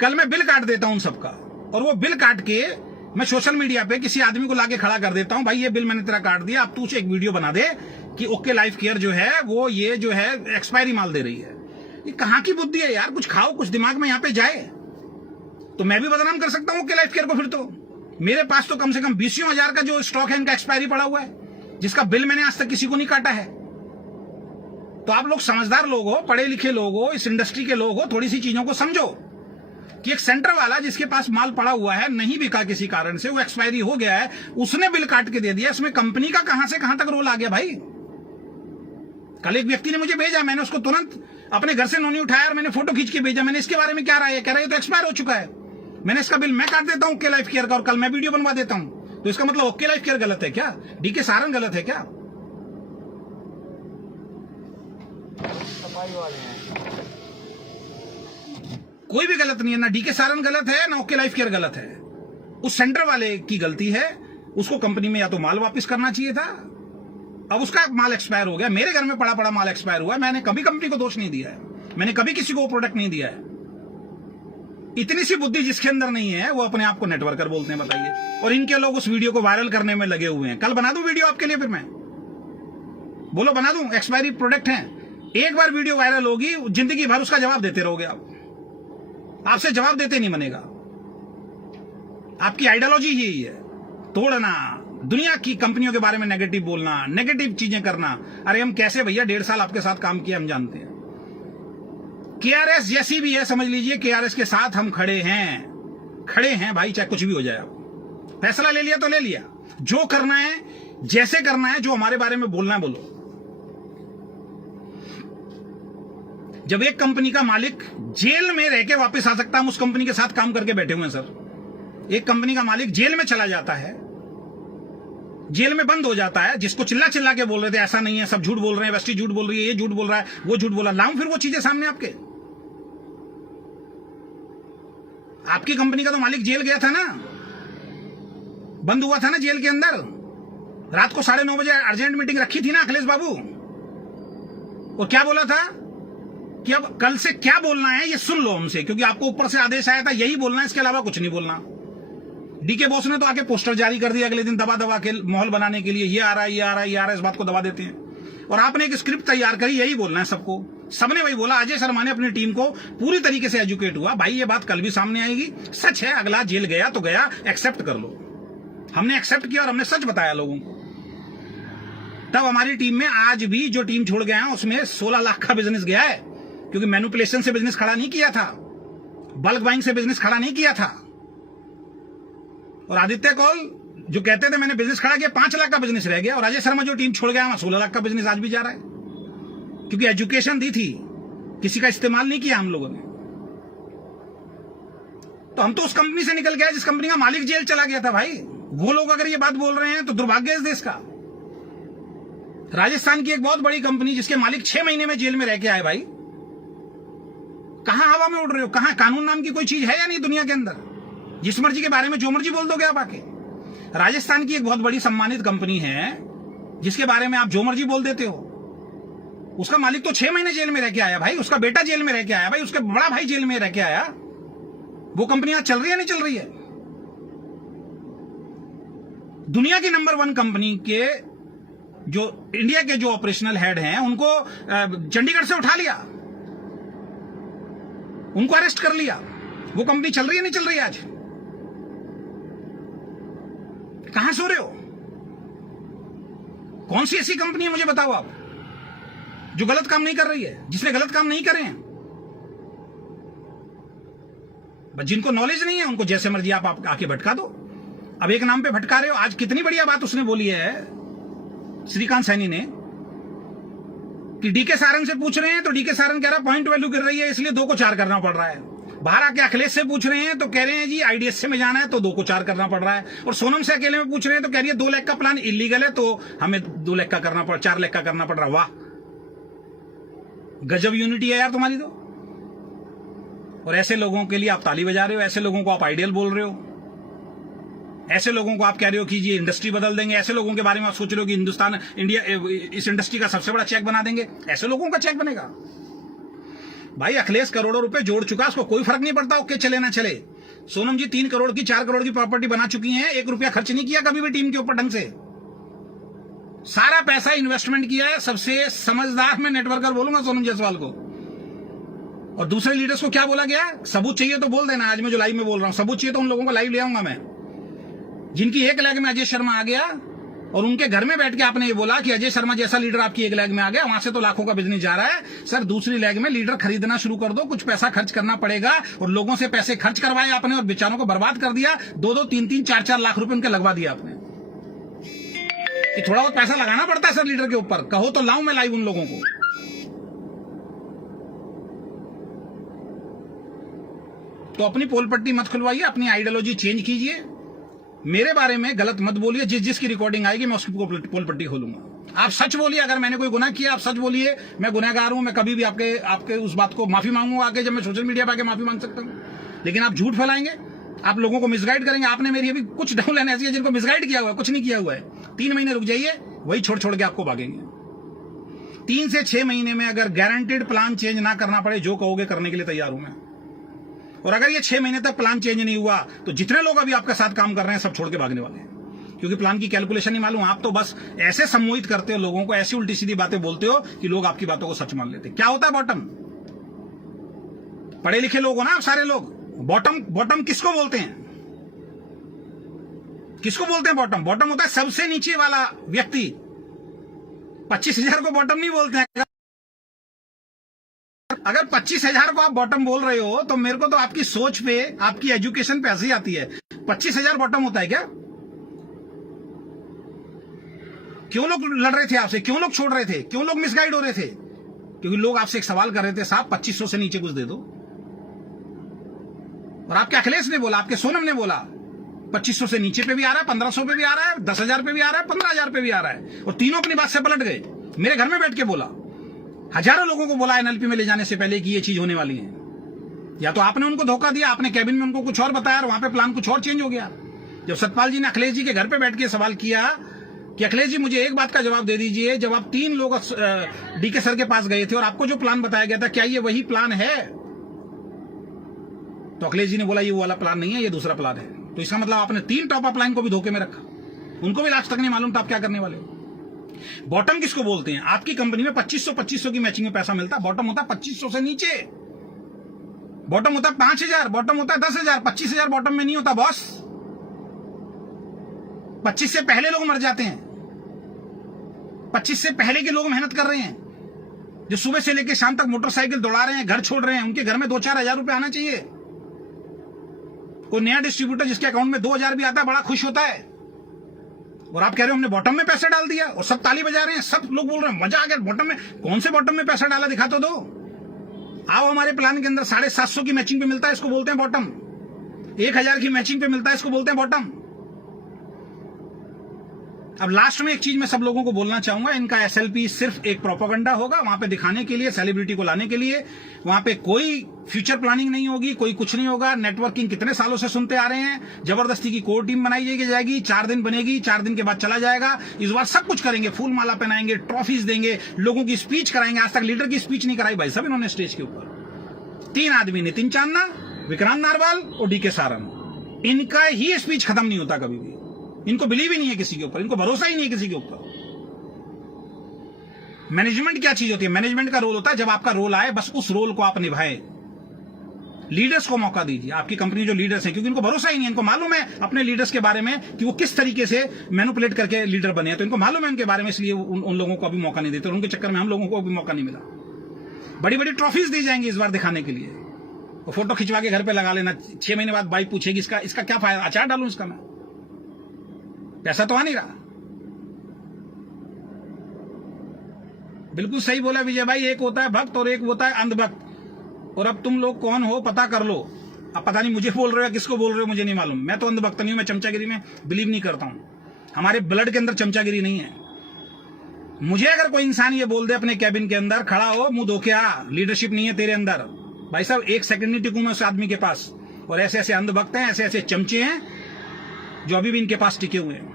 कल मैं बिल काट देता हूं उन सबका, और वो बिल काट के मैं सोशल मीडिया पे किसी आदमी को लाके खड़ा कर देता हूं, भाई ये बिल मैंने तेरा काट दिया, अब तू एक वीडियो बना दे कि ओके लाइफ केयर जो है वो ये जो है एक्सपायरी माल दे रही है। ये कहां की बुद्धि है यार? कुछ खाओ, कुछ दिमाग में यहां पे जाए तो मैं भी बदनाम कर सकता हूं ओके लाइफ केयर को। फिर तो मेरे पास तो कम से कम 20,000 का जो स्टॉक है इनका एक्सपायरी पड़ा हुआ है, जिसका बिल मैंने आज तक किसी को नहीं काटा है। तो आप लोग समझदार लोग हो, पढ़े लिखे लोग हो, इस इंडस्ट्री के लोग हो, थोड़ी सी चीजों को समझो कि एक सेंटर वाला जिसके पास माल पड़ा हुआ है, नहीं बिका किसी कारण से, वो एक्सपायरी हो गया है, उसने बिल काट के दे दिया, इसमें कंपनी का कहां से कहां तक रोल आ गया भाई? कल एक व्यक्ति ने मुझे भेजा, मैंने उसको तुरंत अपने घर से नोनी उठाया और मैंने फोटो खींच के भेजा। मैंने इसके बारे में क्या राय है? कह रहा है तो एक्सपायर हो चुका है, मैंने इसका बिल मैं काट देता हूं ओके लाइफ केयर का, और कल मैं वीडियो बनवा देता हूं। तो इसका मतलब ओके लाइफ केयर गलत है क्या? डीके सारंग गलत है क्या? सफाई वाले हैं, कोई भी गलत नहीं है, ना डीके सारंग गलत है ना ओके लाइफ केयर गलत है। उस सेंटर वाले की गलती है, उसको कंपनी में या तो माल वापस करना चाहिए था। अब उसका माल एक्सपायर हो गया, मेरे घर में पड़ा माल एक्सपायर हुआ, मैंने कभी कंपनी को दोष नहीं दिया है, मैंने कभी किसी को वो प्रोडक्ट नहीं दिया है। इतनी सी बुद्धि जिसके अंदर नहीं है वो अपने आप को नेटवर्कर बोलते हैं, बताइए। और इनके लोग उस वीडियो को वायरल करने में लगे हुए हैं। कल बना दूं वीडियो आपके लिए, फिर मैं बोलो बना दूं, एक्सपायरी प्रोडक्ट है, एक बार वीडियो वायरल होगी, जिंदगी भर उसका जवाब देते रहोगे आप, आपसे जवाब देते नहीं बनेगा। आपकी आइडियोलॉजी ही यही है, तोड़ना, दुनिया की कंपनियों के बारे में नेगेटिव बोलना, नेगेटिव चीजें करना। अरे हम कैसे भैया 1.5 साल आपके साथ काम किया, हम जानते हैं। केआरएस जैसी भी है समझ लीजिए, केआरएस के साथ हम खड़े हैं भाई, चाहे कुछ भी हो जाए। आप फैसला ले लिया तो ले लिया, जो करना है जैसे करना है, जो हमारे बारे में बोलना है बोलो। जब एक कंपनी का मालिक जेल में रह के वापस आ सकता है, हम उस कंपनी के साथ काम करके बैठे हुए हैं सर। एक कंपनी का मालिक जेल में चला जाता है, जेल में बंद हो जाता है, जिसको चिल्ला के बोल रहे थे ऐसा नहीं है, सब झूठ बोल रहे हैं, वेस्टी झूठ बोल रही है, ये झूठ बोल रहा है, वो झूठ बोला, लाऊं फिर वो चीजें सामने आपकी कंपनी का तो मालिक जेल गया था ना, बंद हुआ था ना जेल के अंदर। रात को 9:30 बजे अर्जेंट मीटिंग रखी थी ना अखिलेश बाबू, और क्या बोला था कि अब कल से क्या बोलना है ये सुन लो हमसे, क्योंकि आपको ऊपर से आदेश आया था यही बोलना है, इसके अलावा कुछ नहीं बोलना। डीके बॉस ने तो आके पोस्टर जारी कर दिया अगले दिन, दबा के माहौल बनाने के लिए, ये आ रहा है, ये आ रहा है, ये आ रहा है, इस बात को दबा देते हैं। और आपने एक स्क्रिप्ट तैयार करी, यही बोलना है सबको, सबने वही बोला। अजय शर्मा ने अपनी टीम को पूरी तरीके से एजुकेट हुआ, भाई ये बात कल भी सामने आएगी, सच है, अगला जेल गया तो गया, एक्सेप्ट कर लो। हमने एक्सेप्ट किया और हमने सच बताया लोगों को। तब हमारी टीम में आज भी जो टीम छोड़ गया है उसमें 16 लाख का बिजनेस गया है, क्योंकि मैनिपुलेशन से बिजनेस खड़ा नहीं किया था, बल्क बाइंग से बिजनेस खड़ा नहीं किया था। और आदित्य कौल जो कहते थे मैंने बिजनेस खड़ा किया, 5 लाख का बिजनेस रह गया। और अजय शर्मा जो टीम छोड़ गया वहां 16 लाख का बिजनेस आज भी जा रहा है, क्योंकि एजुकेशन दी थी, किसी का इस्तेमाल नहीं किया हम लोगों ने। तो हम तो उस कंपनी से निकल गए जिस कंपनी का मालिक जेल चला गया था भाई। वो लोग अगर ये बात बोल रहे हैं तो दुर्भाग्य इस देश का। राजस्थान की एक बहुत बड़ी कंपनी जिसके मालिक 6 महीने में जेल में रह के आए भाई, कहां हवा में उड़ रहे हो? कहां कानून नाम की कोई चीज है या नहीं दुनिया के अंदर? जिस मर्जी के बारे में जो मर्जी बोल दोगे आप आके। राजस्थान की एक बहुत बड़ी सम्मानित कंपनी है जिसके बारे में आप जो मर्जी बोल देते हो, उसका मालिक तो 6 महीने जेल में रह के आया भाई, उसका बेटा जेल में रह के आया भाई, उसका बड़ा भाई जेल में रह के आया। वो कंपनी आज चल रही है नहीं चल रही है? दुनिया की नंबर 1 कंपनी के जो इंडिया के जो ऑपरेशनल हेड हैं उनको चंडीगढ़ से उठा लिया, उनको अरेस्ट कर लिया। वो कंपनी चल रही है नहीं चल रही है आज? कहां सो रहे हो? कौन सी ऐसी कंपनी है मुझे बताओ आप जो गलत काम नहीं कर रही है, जिसने गलत काम नहीं करे हैं? बस जिनको नॉलेज नहीं है उनको जैसे मर्जी आप आके भटका दो। अब एक नाम पे भटका रहे हो। आज कितनी बढ़िया बात उसने बोली है श्रीकांत सैनी ने कि डीके सारंग से पूछ रहे हैं तो डीके सारंग कह रहा है पॉइंट वैल्यू गिर रही है इसलिए 2 को 4 करना पड़ रहा है। बाहर आके अखिलेश से पूछ रहे हैं तो कह रहे हैं जी आईडीएससी में जाना है तो 2 को 4 करना पड़ रहा है। और सोनम से अकेले में पूछ रहे हैं तो कह रही है 2 लाख का प्लान इलीगल है तो हमें 2 लाख का करना 4 लाख का करना पड़ रहा है। वाह, गजब यूनिटी है यार तुम्हारी तो। और ऐसे लोगों के लिए आप ताली बजा रहे हो, ऐसे लोगों को आप आइडियल बोल रहे हो, ऐसे लोगों को आप कह रहे हो कि ये इंडस्ट्री बदल देंगे, ऐसे लोगों के बारे में आप सोच रहे हो कि हिंदुस्तान इंडिया इस इंडस्ट्री का सबसे बड़ा चेक बना देंगे। ऐसे लोगों का चेक बनेगा? भाई अखिलेश करोड़ों रुपए जोड़ चुका, उसको कोई फर्क नहीं पड़ता ओके चले ना चले। सोनम जी 3 करोड़ की 4 करोड़ की प्रॉपर्टी बना चुकी हैं, 1 रुपया खर्च नहीं किया कभी भी टीम के ऊपर ढंग से, सारा पैसा इन्वेस्टमेंट किया है। सबसे समझदार मैं नेटवर्कर बोलूंगा सोनम जायसवाल को। और दूसरे लीडर्स को क्या बोला गया? सबूत चाहिए तो बोल देना। आज मैं जो लाइव में बोल रहा हूं सबूत चाहिए तो उन लोगों को लाइव ले आऊंगा मैं, जिनकी 1 लाख में अजय शर्मा आ गया और उनके घर में बैठ के आपने ये बोला कि अजय शर्मा जैसा लीडर आपकी 1 लाख में आ गया, वहां से तो लाखों का बिजनेस जा रहा है। सर दूसरी लेग में लीडर खरीदना शुरू कर दो, कुछ पैसा खर्च करना पड़ेगा। और लोगों से पैसे खर्च करवाए आपने और बेचारों को बर्बाद कर दिया। 2-2, 3-3, 4-4 लाख रुपए उनके लगवा दिया आपने। कि थोड़ा बहुत पैसा लगाना पड़ता है सर लीडर के ऊपर। कहो तो लाऊं मैं लाइव उन लोगों को। तो अपनी पोल पट्टी मत खुलवाइए, अपनी आइडियोलॉजी चेंज कीजिए, मेरे बारे में गलत मत बोलिए। जिसकी रिकॉर्डिंग आएगी मैं उसकी पोल पट्टी खोलूंगा। आप सच बोलिए, अगर मैंने कोई गुनाह किया आप सच बोलिए, मैं गुनहगार हूं, मैं कभी भी आपके उस बात को माफी मांगूंगा आगे, जब मैं सोशल मीडिया पर आके माफी मांग सकता हूं। लेकिन आप झूठ फैलाएंगे, आप लोगों को मिसगाइड करेंगे। आपने मेरी अभी कुछ डाउनलाइन ऐसी है जिनको मिसगाइड किया हुआ है, कुछ नहीं किया हुआ है। 3 महीने रुक जाइए, वही छोड़ छोड़ के आपको भागेंगे। 3 से 6 महीने में अगर गारंटेड प्लान चेंज ना करना पड़े, जो कहोगे करने के लिए तैयार हूं मैं। और अगर ये 6 महीने तक प्लान चेंज नहीं हुआ तो जितने लोग अभी आपके साथ काम कर रहे हैं सब छोड़ के भागने वाले हैं, क्योंकि प्लान की कैलकुलेशन नहीं मालूम। आप तो बस ऐसे सम्मोहित करते हो लोगों को, ऐसी उल्टी सीधी बातें बोलते हो कि लोग आपकी बातों को सच मान लेते हैं। क्या होता है बॉटम? पढ़े लिखे लोग हो ना आप सारे लोग। बॉटम किसको बोलते हैं? किसको बोलते हैं बॉटम? बॉटम होता है सबसे नीचे वाला व्यक्ति। 25,000 को बॉटम नहीं बोलते हैं। अगर 25,000 को आप बॉटम बोल रहे हो तो मेरे को तो आपकी सोच पे, आपकी एजुकेशन पे हंसी आती है। 25,000 बॉटम होता है क्या? क्यों लोग लड़ रहे थे आपसे? क्यों लोग छोड़ रहे थे? क्यों लोग मिसगाइड हो रहे थे? क्योंकि लोग आपसे एक सवाल कर रहे थे, साहब 2500 से नीचे कुछ दे दो। और आपके अखिलेश ने बोला, आपके सोनम ने बोला 2500 से नीचे पे भी आ रहा है, 1500 पे भी आ रहा है, 10,000 पे भी आ रहा है, 15,000 पे भी आ रहा है। और तीनों अपनी बात से पलट गए। मेरे घर में बैठ के बोला, हजारों लोगों को बोला एनएलपी में ले जाने से पहले कि ये चीज होने वाली है। या तो आपने उनको धोखा दिया, आपने कैबिन में उनको कुछ और बताया और वहां पे प्लान कुछ और चेंज हो गया। जब सतपाल जी ने अखिलेश जी के घर पे बैठ के सवाल किया कि अखिलेश जी मुझे एक बात का जवाब दे दीजिए, जब आप 3 लोग डीके सर के पास गए थे और आपको जो प्लान बताया गया था क्या ये वही प्लान है? तो अखिलेश जी ने बोला ये वो वाला प्लान नहीं है, ये दूसरा प्लान है। तो इसका मतलब आपने 3 टॉप अप लाइन को भी धोखे में रखा, उनको भी लास्ट तक नहीं मालूम था आप क्या करने वाले हो। बॉटम किसको बोलते हैं? आपकी कंपनी में 2500 की मैचिंग में पैसा मिलता है, बॉटम होता है 2500 से नीचे। बॉटम होता है 5,000, बॉटम होता है 10,000, 25,000 बॉटम में नहीं होता बॉस। 25 से पहले लोग मर जाते हैं। 25 से पहले के लोग मेहनत कर रहे हैं, जो सुबह से लेकर शाम तक मोटरसाइकिल दौड़ा रहे हैं, घर छोड़ रहे हैं, उनके घर में 2-4 हजार रुपए आना चाहिए। कोई नया डिस्ट्रीब्यूटर जिसके अकाउंट में 2,000 भी आता है बड़ा खुश होता है। और आप कह रहे हो हमने बॉटम में पैसा डाल दिया, और सब ताली बजा रहे हैं, सब लोग बोल रहे हैं मजा आ गया बॉटम में। कौन से बॉटम में पैसा डाला दिखा तो दो। आओ हमारे प्लान के अंदर 750 की मैचिंग पे मिलता है, इसको बोलते हैं बॉटम। 1,000 की मैचिंग पे मिलता है, इसको बोलते हैं बॉटम। अब लास्ट में एक चीज मैं सब लोगों को बोलना चाहूंगा, इनका एसएलपी सिर्फ एक प्रोपेगेंडा होगा, वहां पे दिखाने के लिए, सेलिब्रिटी को लाने के लिए। वहां पे कोई फ्यूचर प्लानिंग नहीं होगी, कोई कुछ नहीं होगा। नेटवर्किंग कितने सालों से सुनते आ रहे हैं, जबरदस्ती की कोर टीम बनाई जाएगी, 4 दिन बनेगी, 4 दिन के बाद चला जाएगा। इस बार सब कुछ करेंगे, फूल माला पहनाएंगे, ट्रॉफीज देंगे, लोगों की स्पीच कराएंगे। आज तक लीडर की स्पीच नहीं कराई भाई साहब इन्होंने स्टेज के ऊपर। 3 आदमी, नितिन चांदना, विक्रांत नारवाल और डीके सारंग, इनका ही स्पीच खत्म नहीं होता कभी भी। इनको बिलीव ही नहीं है किसी के ऊपर, इनको भरोसा ही नहीं है किसी के ऊपर। मैनेजमेंट क्या चीज होती है? मैनेजमेंट का रोल होता है जब आपका रोल आए बस उस रोल को आप निभाएं। लीडर्स को मौका दीजिए, आपकी कंपनी जो लीडर्स हैं, क्योंकि इनको भरोसा ही नहीं है। इनको मालूम है अपने लीडर्स के बारे में कि वो किस तरीके से मैनिपुलेट करके लीडर बने हैं, तो इनको मालूम है उनके बारे में, इसलिए उन लोगों को अभी मौका नहीं देते। और उनके चक्कर में हम लोगों को अभी मौका नहीं मिला। बड़ी बड़ी ट्रॉफीज दी जाएंगी इस बार दिखाने के लिए, वो फोटो खिंचवा के घर पे लगा लेना, 6 महीने बाद बाइक पूछेगी इसका क्या फायदा, अचार डालूं इसका मैं, पैसा तो आ नहीं रहा। बिल्कुल सही बोला विजय भाई, एक होता है भक्त और एक होता है अंधभक्त। और अब तुम लोग कौन हो पता कर लो। अब पता नहीं मुझे बोल रहे हो या किसको बोल रहे हो मुझे नहीं मालूम। मैं तो अंधभक्त नहीं हूं, मैं चमचागिरी में बिलीव नहीं करता हूं। हमारे ब्लड के अंदर चमचागिरी नहीं है। मुझे अगर कोई इंसान ये बोल दे अपने कैबिन के अंदर खड़ा हो, मुंह धो के आ, लीडरशिप नहीं है तेरे अंदर, भाई साहब 1 सेकंड नहीं टिकूं मैं उस आदमी के पास। और ऐसे ऐसे अंधभक्त हैं, ऐसे ऐसे चमचे हैं जो अभी भी इनके पास टिके हुए हैं।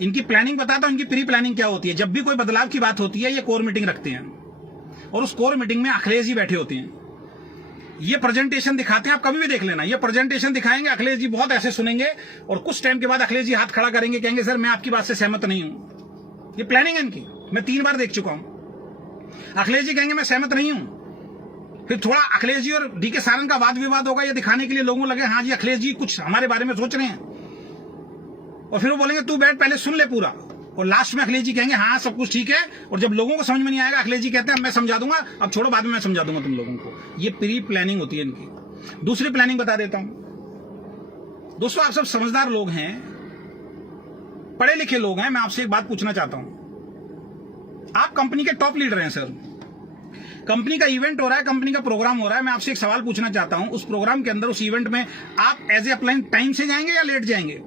इनकी प्लानिंग बताता हूं, इनकी प्री प्लानिंग क्या होती है। जब भी कोई बदलाव की बात होती है ये कोर मीटिंग रखते हैं और उस कोर मीटिंग में अखिलेश जी बैठे होते हैं। ये प्रेजेंटेशन दिखाते हैं, आप कभी भी देख लेना, ये प्रेजेंटेशन दिखाएंगे, अखिलेश जी बहुत ऐसे सुनेंगे और कुछ टाइम के बाद अखिलेश जी हाथ खड़ा करेंगे, कहेंगे सर मैं आपकी बात से सहमत नहीं हूं। ये प्लानिंग है इनकी, मैं 3 बार देख चुका हूं। अखिलेश जी कहेंगे मैं सहमत नहीं हूं, फिर थोड़ा अखिलेश जी और डीके सारंग का वाद विवाद होगा, ये दिखाने के लिए लोगों लगे हाँ जी अखिलेश जी कुछ हमारे बारे में सोच रहे हैं, और फिर वो बोलेंगे तू बैठ पहले सुन ले पूरा, और लास्ट में अखिलेश जी कहेंगे हाँ सब कुछ ठीक है। और जब लोगों को समझ में नहीं आएगा अखिलेश जी कहते हैं मैं समझा दूंगा, अब छोड़ो बाद में मैं समझा दूंगा तुम लोगों को। ये प्री प्लानिंग होती है इनकी। दूसरी प्लानिंग बता देता हूं। दोस्तों आप सब समझदार लोग हैं, पढ़े लिखे लोग हैं, मैं आपसे एक बात पूछना चाहता हूं। आप कंपनी के टॉप लीडर हैं सर, कंपनी का इवेंट हो रहा है, कंपनी का प्रोग्राम हो रहा है, मैं आपसे एक सवाल पूछना चाहता हूं। उस प्रोग्राम के अंदर उस इवेंट में आप एज ए अपलाइन टाइम से जाएंगे या लेट जाएंगे?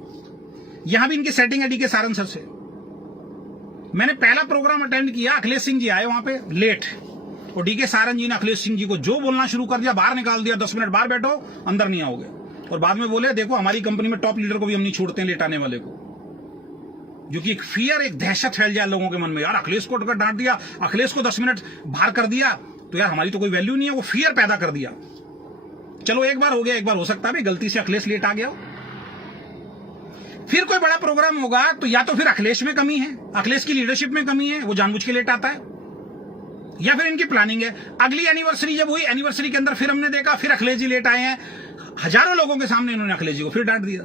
यहां भी इनकी सेटिंग है डीके सारंग सर से। मैंने पहला प्रोग्राम अटेंड किया, अखिलेश सिंह जी आए वहां पे लेट, और डीके सारंग जी ने अखिलेश सिंह जी को जो बोलना शुरू कर दिया, बाहर निकाल दिया, 10 मिनट बाहर बैठो अंदर नहीं आओगे। और बाद में बोले देखो हमारी कंपनी में टॉप लीडर को भी हम नहीं छोड़ते हैं लेट आने वाले को, जो कि एक फियर, एक दहशत फैल जाए लोगों के मन में, यार अखिलेश को अगर डांट दिया, अखिलेश को 10 मिनट बाहर कर दिया तो यार हमारी तो कोई वैल्यू नहीं है। वो फियर पैदा कर दिया। चलो एक बार हो गया, एक बार हो सकता है गलती से अखिलेश लेट आ गया। फिर कोई बड़ा प्रोग्राम होगा तो या तो फिर अखिलेश में कमी है, अखिलेश की लीडरशिप में कमी है, वो जानबूझ के लेट आता है, या फिर इनकी प्लानिंग है। अगली एनिवर्सरी जब हुई, एनिवर्सरी के अंदर फिर हमने देखा फिर अखिलेश जी लेट आए हैं, हजारों लोगों के सामने इन्होंने अखिलेश जी को फिर डांट दिया।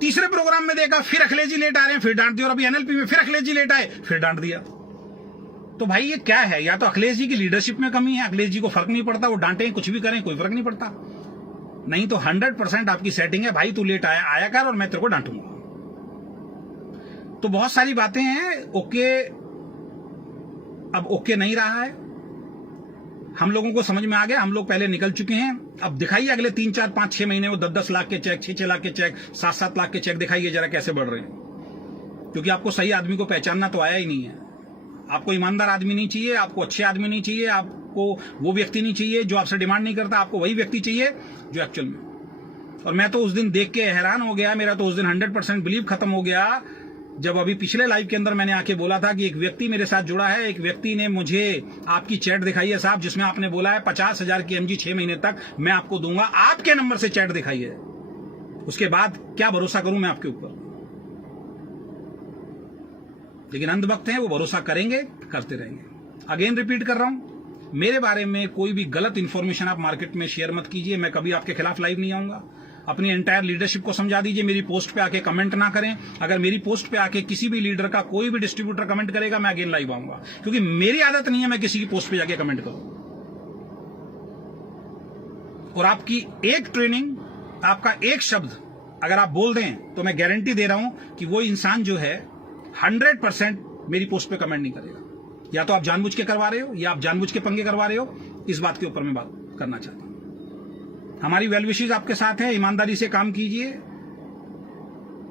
तीसरे प्रोग्राम में देखा फिर अखिलेश जी लेट आ रहे हैं, फिर डांट दिया, और अभी एनएलपी में फिर अखिलेश जी लेट आए, फिर डांट दिया। तो भाई ये क्या है? या तो अखिलेश जी की लीडरशिप में कमी है, अखिलेश जी को फर्क नहीं पड़ता, वो डांटे कुछ भी करें कोई फर्क नहीं पड़ता, नहीं तो 100% आपकी सेटिंग है, भाई तू लेट आया कर और मैं तेरे को डांटूंगा। तो बहुत सारी बातें हैं। ओके अब ओके नहीं रहा है, हम लोगों को समझ में आ गया, हम लोग पहले निकल चुके हैं। अब दिखाइए अगले 3, 4, 5, 6 महीने वो 10-10 लाख के चेक, 6-6 लाख के चेक, 7-7 लाख के चेक दिखाइए जरा कैसे बढ़ रहे हैं। क्योंकि आपको सही आदमी को पहचानना तो आया ही नहीं है। आपको ईमानदार आदमी नहीं चाहिए, आपको अच्छे आदमी नहीं चाहिए, आपको वो व्यक्ति नहीं चाहिए जो आपसे डिमांड नहीं करता, आपको वही व्यक्ति चाहिए जो एक्चुअल में। और मैं तो उस दिन देख के हैरान हो गया, मेरा तो उस दिन 100% बिलीव खत्म हो गया, जब अभी पिछले लाइव के अंदर मैंने आके बोला था कि एक व्यक्ति मेरे साथ जुड़ा है, एक व्यक्ति ने मुझे आपकी चैट दिखाई है साहब, जिसमें आपने बोला है 50,000 की MG 6 महीने तक मैं आपको दूंगा, आपके नंबर से चैट दिखाई है। उसके बाद क्या भरोसा करूं मैं आपके ऊपर? लेकिन अंधभक्त हैं, वो भरोसा करेंगे, करते रहेंगे। अगेन रिपीट कर रहा हूं, मेरे बारे में कोई भी गलत इंफॉर्मेशन आप मार्केट में शेयर मत कीजिए। मैं कभी आपके खिलाफ लाइव नहीं आऊंगा। अपनी एंटायर लीडरशिप को समझा दीजिए, मेरी पोस्ट पे आके कमेंट ना करें। अगर मेरी पोस्ट पे आके किसी भी लीडर का कोई भी डिस्ट्रीब्यूटर कमेंट करेगा, मैं अगेन लाइव आऊंगा, क्योंकि मेरी आदत नहीं है मैं किसी की पोस्ट पे जाके कमेंट करूं। और आपकी एक ट्रेनिंग, आपका एक शब्द अगर आप बोल दें तो मैं गारंटी दे रहा हूं कि वो इंसान जो है 100% मेरी पोस्ट पे कमेंट नहीं करेगा। या तो आप जानबूझ के करवा रहे हो या आप जानबूझ के पंगे करवा रहे हो। इस बात के ऊपर मैं बात करना चाहता हूं। हमारी वेल विशेज आपके साथ है, ईमानदारी से काम कीजिए।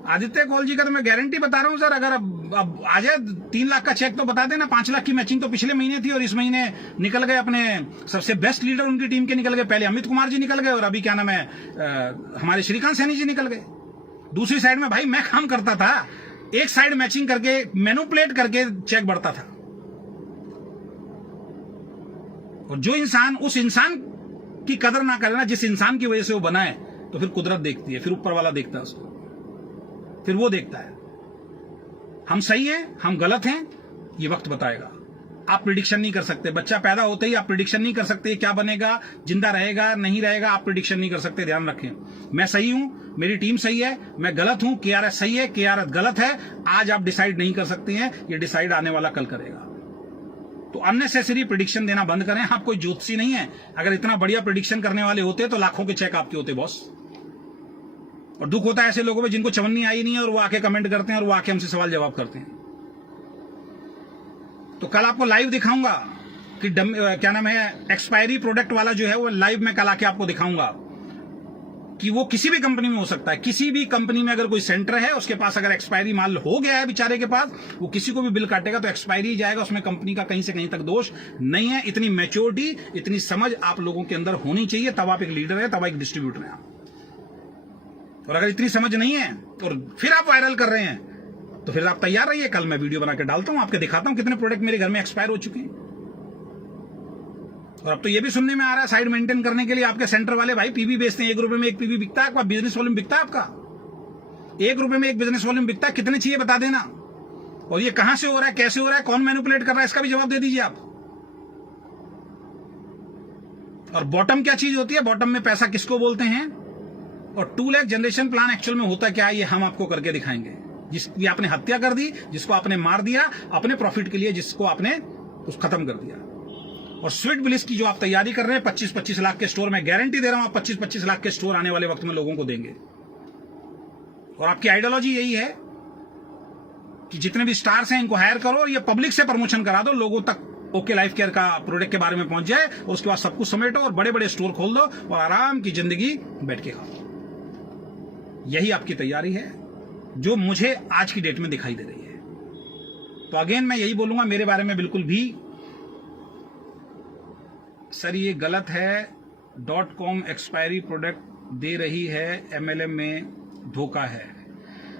आदित्य कौल जी का तो मैं गारंटी बता रहा हूं सर, अगर अब आ जाए 3 लाख का चेक तो बता देना। 5 लाख की मैचिंग तो पिछले महीने थी और इस महीने निकल गए अपने सबसे बेस्ट लीडर उनकी टीम के निकल गए। पहले अमित कुमार जी निकल गए और अभी क्या नाम है हमारे श्रीकांत सैनी जी निकल गए। दूसरी साइड में भाई मैं काम करता था, एक साइड मैचिंग करके मैनिपुलेट करके चेक बढ़ता था। और जो इंसान उस इंसान की कदर ना करे ना, जिस इंसान की वजह से वो बना है, तो फिर कुदरत देखती है, फिर ऊपर वाला देखता है उसको, फिर वो देखता है। हम सही हैं, हम गलत हैं, ये वक्त बताएगा। आप प्रिडिक्शन नहीं कर सकते। बच्चा पैदा होते ही आप प्रिडिक्शन नहीं कर सकते क्या बनेगा, जिंदा रहेगा नहीं रहेगा, आप प्रिडिक्शन नहीं कर सकते। ध्यान रखें, मैं सही हूं, मेरी टीम सही है, मैं गलत हूं, KRS सही है, KRS गलत है। आज आप डिसाइड नहीं कर सकते हैं, ये डिसाइड आने वाला कल करेगा। तो तो अननेसेसरी प्रिडिक्शन देना बंद करें। आप कोई ज्योतिषी नहीं है, अगर इतना बढ़िया प्रिडिक्शन करने वाले होते तो लाखों के चेक आपके होते बॉस। और दुख होता है ऐसे लोगों पे जिनको चवन्नी आई नहीं है और वो आके कमेंट करते हैं और वो आके हमसे सवाल जवाब करते हैं। तो कल आपको लाइव दिखाऊंगा कि क्या नाम है, एक्सपायरी प्रोडक्ट वाला जो है वो लाइव में कल आके आपको दिखाऊंगा कि वो किसी भी कंपनी में हो सकता है। किसी भी कंपनी में अगर कोई सेंटर है, उसके पास अगर एक्सपायरी माल हो गया है बेचारे के पास, वो किसी को भी बिल काटेगा तो एक्सपायरी जाएगा, उसमें कंपनी का कहीं से कहीं तक दोष नहीं है। इतनी मैच्योरिटी, इतनी समझ आप लोगों के अंदर होनी चाहिए, तब आप एक लीडर है, तब एक डिस्ट्रीब्यूटर है आप। और अगर इतनी समझ नहीं है और फिर आप वायरल कर रहे हैं तो फिर आप तैयार रहिए, कल मैं वीडियो बना के डालता हूं, आपके दिखाता हूं कितने प्रोडक्ट मेरे घर में एक्सपायर हो चुके हैं। और अब तो ये भी सुनने में आ रहा है साइड मेंटेन करने के लिए आपके सेंटर वाले भाई पीवी बेचते हैं, 1 रुपए में 1 पीवी बिकता है, आपका बिजनेस वॉल्यूम बिकता है, आपका 1 रुपए में 1 बिजनेस वॉल्यूम बिकता है, कितने चाहिए बता देना। और ये कहां से हो रहा है, कैसे हो रहा है, कौन मैनिपुलेट कर रहा है, इसका भी जवाब दे दीजिए आप। और बॉटम क्या चीज होती है, बॉटम में पैसा किसको बोलते हैं, और 2 लाख जनरेशन प्लान एक्चुअल में होता क्या है, ये हम आपको करके दिखाएंगे। जिसकी आपने हत्या कर दी, जिसको आपने मार दिया अपने प्रॉफिट के लिए, जिसको आपने उस खत्म कर दिया। और स्वीट ब्लिस की जो आप तैयारी कर रहे हैं, 25-25 लाख के स्टोर, मैं गारंटी दे रहा हूं आप 25-25 लाख के स्टोर आने वाले वक्त में लोगों को देंगे। और आपकी आइडियोलॉजी यही है कि जितने भी स्टार्स हैं इनको हायर करो और ये पब्लिक से प्रमोशन करा दो, लोगों तक ओके लाइफ केयर का प्रोडक्ट के बारे में पहुंच जाए, और उसके बाद सब कुछ समेटो और बड़े बड़े स्टोर खोल दो और आराम की जिंदगी बैठ के खाओ। यही आपकी तैयारी है जो मुझे आज की डेट में दिखाई दे रही है। तो अगेन मैं यही बोलूंगा, मेरे बारे में बिल्कुल भी सर ये गलत है, .com एक्सपायरी प्रोडक्ट दे रही है, MLM में धोखा है।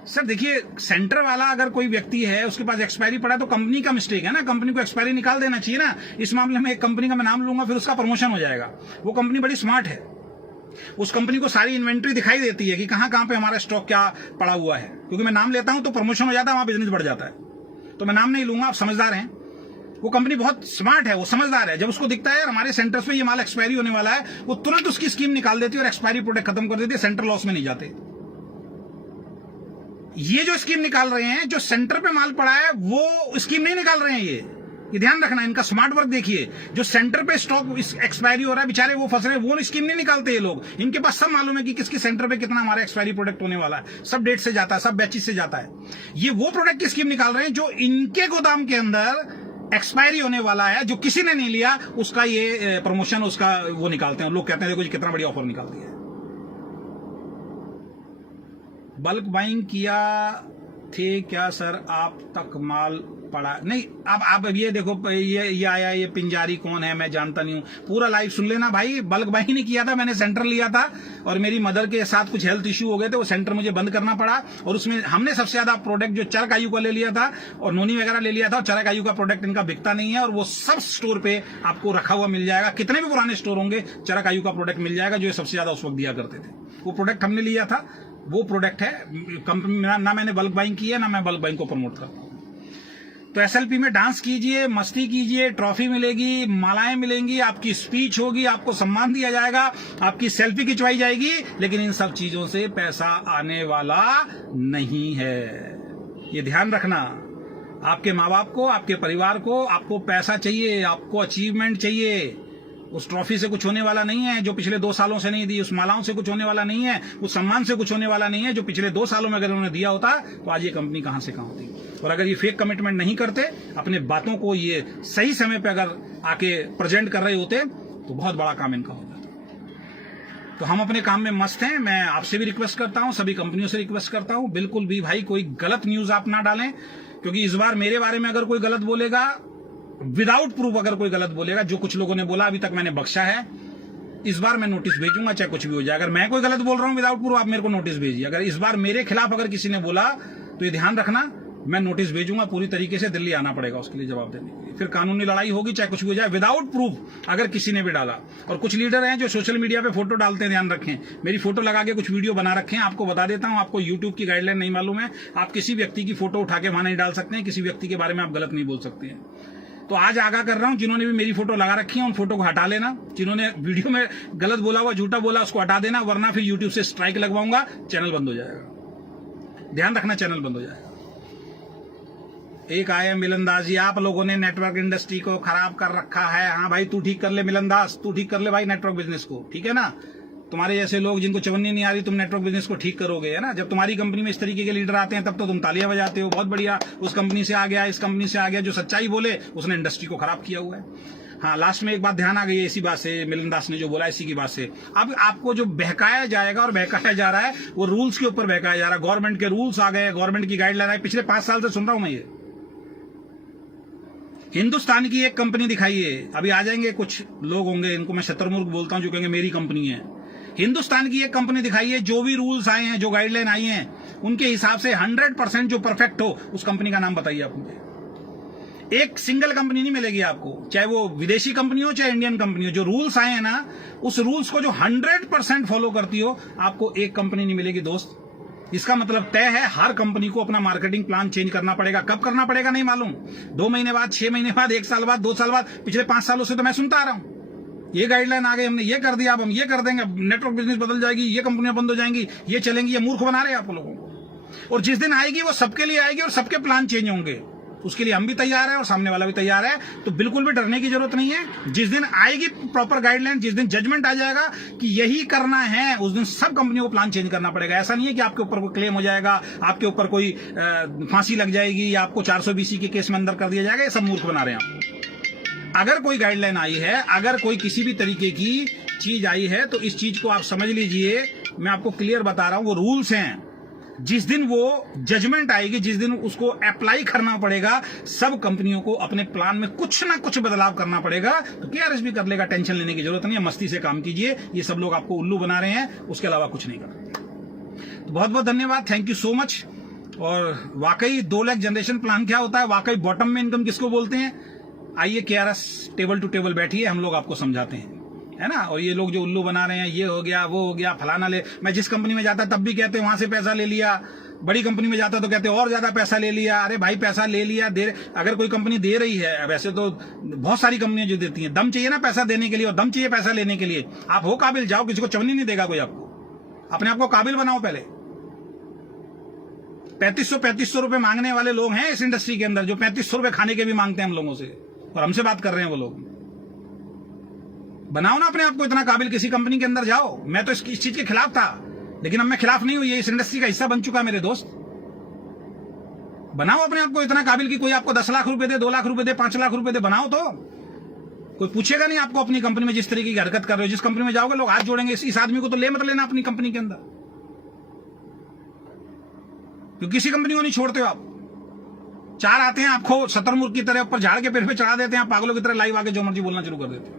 सर देखिए, सेंटर वाला अगर कोई व्यक्ति है उसके पास एक्सपायरी पड़ा है तो कंपनी का मिस्टेक है ना, कंपनी को एक्सपायरी निकाल देना चाहिए ना। इस मामले में एक कंपनी का मैं नाम लूंगा, फिर उसका प्रमोशन हो जाएगा। वो कंपनी बड़ी स्मार्ट है, उस कंपनी को सारी इन्वेंट्री दिखाई देती है कि कहां कहां पे हमारा स्टॉक क्या पड़ा हुआ है। क्योंकि मैं नाम लेता हूं तो प्रमोशन हो जाता है, वहां बिजनेस बढ़ जाता है। तो मैं नाम नहीं लूंगा, आप समझदार हैं। वो कंपनी बहुत स्मार्ट है, वो समझदार है। जब उसको दिखता है हमारे सेंटर्स पे ये माल एक्सपायरी होने वाला है, वो तुरंत उसकी स्कीम निकाल देती है और एक्सपायरी प्रोडक्ट खत्म कर देती है, सेंटर लॉस में नहीं जाते। ये जो स्कीम निकाल रहे हैं, जो सेंटर पे माल पड़ा है वो स्कीम नहीं निकाल रहे हैं। ये ध्यान रखना, इनका स्मार्ट वर्क देखिए। जो सेंटर पे स्टॉक एक्सपायरी हो रहा है, बेचारे वो फंस रहे हैं, वो स्कीम नहीं निकालते ये लोग। इनके पास सब मालूम है कि किसके सेंटर पे कितना हमारा एक्सपायरी प्रोडक्ट होने वाला है, सब डेट से जाता है, सब बैचेस से जाता है। ये वो प्रोडक्ट की स्कीम निकाल रहे हैं जो इनके गोदाम के अंदर एक्सपायरी होने वाला है, जो किसी ने नहीं लिया, उसका ये प्रमोशन, उसका वो निकालते हैं। लोग कहते हैं देखो जी कितना बढ़िया ऑफर निकाल दिया है। बल्क बाइंग किया थे क्या सर, आप तक माल पड़ा नहीं? अब ये देखो, ये आया, ये पिंजारी कौन है मैं जानता नहीं हूं, पूरा लाइव सुन लेना भाई। बल्क बाइंग नहीं किया था, मैंने सेंटर लिया था और मेरी मदर के साथ कुछ हेल्थ इश्यू हो गए थे, वो सेंटर मुझे बंद करना पड़ा। और उसमें हमने सबसे ज्यादा प्रोडक्ट जो चरक आयु का ले लिया था और नोनी वगैरह ले लिया था, और चरक आयु का प्रोडक्ट इनका बिकता नहीं है। और वो सब स्टोर पे आपको रखा हुआ मिल जाएगा, कितने भी पुराने स्टोर होंगे चरक आयु का प्रोडक्ट मिल जाएगा, जो ये सबसे ज्यादा उस वक्त दिया करते थे। वो प्रोडक्ट हमने लिया था, वो प्रोडक्ट है। कंपनी ना मैंने बल्क बाइंग की है, ना मैं बल्क बाइंग को प्रमोट करता हूं। तो SLP में डांस कीजिए, मस्ती कीजिए, ट्रॉफी मिलेगी, मालाएं मिलेंगी, आपकी स्पीच होगी, आपको सम्मान दिया जाएगा, आपकी सेल्फी खिंचवाई जाएगी, लेकिन इन सब चीजों से पैसा आने वाला नहीं है। ये ध्यान रखना। आपके माँ बाप को, आपके परिवार को, आपको पैसा चाहिए, आपको अचीवमेंट चाहिए। उस ट्रॉफी से कुछ होने वाला नहीं है जो पिछले 2 सालों से नहीं दी, उस मालाओं से कुछ होने वाला नहीं है, उस सम्मान से कुछ होने वाला नहीं है जो पिछले 2 सालों में अगर उन्होंने दिया होता तो आज ये कंपनी कहां से कहां होती। और अगर ये फेक कमिटमेंट नहीं करते, अपने बातों को ये सही समय पे अगर आके प्रेजेंट कर रहे होते तो बहुत बड़ा काम इनका हो जाता। तो हम अपने काम में मस्त हैं। मैं आपसे भी रिक्वेस्ट करता हूं, सभी कंपनियों से रिक्वेस्ट करता हूं, बिल्कुल भी भाई कोई गलत न्यूज आप ना डालें, क्योंकि इस बार मेरे बारे में अगर कोई गलत बोलेगा, विदाउट प्रूफ अगर कोई गलत बोलेगा, जो कुछ लोगों ने बोला अभी तक मैंने बख्शा है, इस बार मैं नोटिस भेजूंगा, चाहे कुछ भी हो जाए। अगर मैं कोई गलत बोल रहा हूं विदाउट प्रूफ, आप मेरे को नोटिस भेजिए। अगर इस बार मेरे खिलाफ अगर किसी ने बोला तो ये ध्यान रखना, मैं नोटिस भेजूंगा, पूरी तरीके से दिल्ली आना पड़ेगा उसके लिए जवाब देने के लिए। फिर कानूनी लड़ाई होगी, चाहे कुछ भी हो जाए, विदाउट प्रूफ अगर किसी ने भी डाला। और कुछ लीडर हैं जो सोशल मीडिया पे फोटो डालते हैं, ध्यान रखें, मेरी फोटो लगा के कुछ वीडियो बना रखे हैं। आपको बता देता हूं, आपको यूट्यूब की गाइडलाइन नहीं मालूम है, आप किसी व्यक्ति की फोटो उठा के वहां नहीं डाल सकते हैं, किसी व्यक्ति के बारे में आप गलत नहीं बोल सकते हैं। तो आज आगाह कर रहा हूं, जिन्होंने भी मेरी फोटो लगा रखी है उन फोटो को हटा लेना। जिन्होंने वीडियो में गलत बोला हुआ, झूठा बोला, उसको हटा देना, वरना फिर यूट्यूब से स्ट्राइक लगवाऊंगा, चैनल बंद हो जाएगा। ध्यान रखना, चैनल बंद हो जाएगा। एक आए मिलन दास जी, आप लोगों ने नेटवर्क इंडस्ट्री को खराब कर रखा है। हाँ भाई, तू ठीक कर ले मिलन दास, तू ठीक कर ले भाई नेटवर्क बिजनेस को, ठीक है ना। तुम्हारे जैसे लोग जिनको चवन्नी नहीं आ रही, तुम नेटवर्क बिजनेस को ठीक करोगे, है ना। जब तुम्हारी कंपनी में इस तरीके के लीडर आते हैं तब तो तुम तालियां बजाते हो, बहुत बढ़िया, उस कंपनी से आ गया, इस कंपनी से आ गया। जो सच्चाई बोले उसने इंडस्ट्री को खराब किया हुआ है। हाँ, लास्ट में एक बात ध्यान आ गई है इसी बात से, मिलन दास ने जो बोला इसी की बात से। अब आपको जो बहकाया जाएगा और बहकाया जा रहा है वो रूल्स के ऊपर बहकाया जा रहा है। गवर्नमेंट के रूल्स आ गए, गवर्नमेंट की गाइडलाइन आई, पिछले 5 साल से सुन रहा हूं मैं ये। हिंदुस्तान की एक कंपनी दिखाइए, अभी आ जाएंगे कुछ लोग होंगे, इनको मैं शतरमुर्ख बोलता हूं, जो कहेंगे मेरी कंपनी है। हिंदुस्तान की एक कंपनी दिखाइए, जो भी रूल्स आए हैं, जो गाइडलाइन आई हैं, उनके हिसाब से 100% जो परफेक्ट हो, उस कंपनी का नाम बताइए आप मुझे। एक सिंगल कंपनी नहीं मिलेगी आपको, चाहे वो विदेशी कंपनी हो चाहे इंडियन कंपनी हो। जो रूल्स आए हैं ना, उस रूल्स को जो 100% फॉलो करती हो, आपको एक कंपनी नहीं मिलेगी दोस्त। इसका मतलब तय है, हर कंपनी को अपना मार्केटिंग प्लान चेंज करना पड़ेगा। कब करना पड़ेगा नहीं मालूम, 2 महीने बाद, 6 महीने बाद, 1 साल बाद, 2 साल बाद। पिछले 5 सालों से तो मैं सुनता आ रहा हूं, ये गाइडलाइन आ गई, हमने ये कर दिया, अब हम ये कर देंगे, नेटवर्क बिजनेस बदल जाएगी, ये कंपनियां बंद हो जाएंगी, ये चलेंगी। ये मूर्ख बना रहे हैं आप लोगों को। और जिस दिन आएगी वो सबके लिए आएगी और सबके प्लान चेंज होंगे। उसके लिए हम भी तैयार हैं और सामने वाला भी तैयार है, तो बिल्कुल भी डरने की जरूरत नहीं है। जिस दिन आएगी प्रॉपर गाइडलाइन, जिस दिन जजमेंट आ जाएगा कि यही करना है, उस दिन सब कंपनियों को प्लान चेंज करना पड़ेगा। ऐसा नहीं है कि आपके ऊपर कोई क्लेम हो जाएगा, आपके ऊपर कोई फांसी लग जाएगी या आपको 420 के केस में अंदर कर दिया जाएगा। ये सब मूर्ख बना रहे हैं आपको। अगर कोई गाइडलाइन आई है, अगर कोई किसी भी तरीके की चीज आई है, तो इस चीज को आप समझ लीजिए, मैं आपको क्लियर बता रहा हूं, वो रूल्स हैं। जिस दिन वो जजमेंट आएगी, जिस दिन उसको अप्लाई करना पड़ेगा, सब कंपनियों को अपने प्लान में कुछ ना कुछ बदलाव करना पड़ेगा। तो केआरएस भी कर लेगा, टेंशन लेने की जरूरत नहीं है, मस्ती से काम कीजिए। ये सब लोग आपको उल्लू बना रहे हैं, उसके अलावा कुछ नहीं कर रहे। तो बहुत बहुत धन्यवाद, थैंक यू सो मच। और वाकई 2 लाख जनरेशन प्लान क्या होता है, वाकई बॉटम में इनकम किसको बोलते हैं, आइए केआरएस टेबल टू टेबल बैठिए, हम लोग आपको समझाते हैं, है ना। और ये लोग जो उल्लू बना रहे हैं, ये हो गया, वो हो गया, फलाना ले। मैं जिस कंपनी में जाता तब भी कहते वहां से पैसा ले लिया, बड़ी कंपनी में जाता तो कहते और ज्यादा पैसा ले लिया। अरे भाई, पैसा ले लिया, अगर कोई कंपनी दे रही है, वैसे तो बहुत सारी कंपनियां जो देती हैं, दम चाहिए ना पैसा देने के लिए और दम चाहिए पैसा लेने के लिए। आप हो काबिल, जाओ, किसी को चवन्नी नहीं देगा कोई आपको। अपने आप को काबिल बनाओ पहले। 3500 रुपए मांगने वाले लोग हैं इस इंडस्ट्री के अंदर, जो 3500 रुपए खाने के भी मांगते हैं हम लोगों से, और हमसे बात कर रहे हैं वो लोग। बनाओ ना अपने आप को इतना काबिल, किसी कंपनी के अंदर जाओ। मैं तो इस चीज के खिलाफ था, लेकिन अब मैं खिलाफ नहीं हूं, ये इस इंडस्ट्री का हिस्सा बन चुका है मेरे दोस्त। बनाओ अपने आप को इतना काबिल कि कोई आपको 10 लाख रुपए दे, 2 लाख रुपए दे, 5 लाख रुपए दे, बनाओ तो। कोई पूछेगा नहीं आपको अपनी कंपनी में जिस तरीके की हरकत कर रहे हो। जिस कंपनी में जाओगे लोग हाथ जोड़ेंगे, इस आदमी को तो ले मत लेना अपनी कंपनी के अंदर, क्योंकि किसी कंपनी को नहीं छोड़ते हो आप। 4 आते हैं आपको शतरमुर्ख की तरह ऊपर झाड़ के पेड़ पे चढ़ा देते हैं, पागलों की तरह लाइव आके जो मर्जी बोलना शुरू कर देते हैं,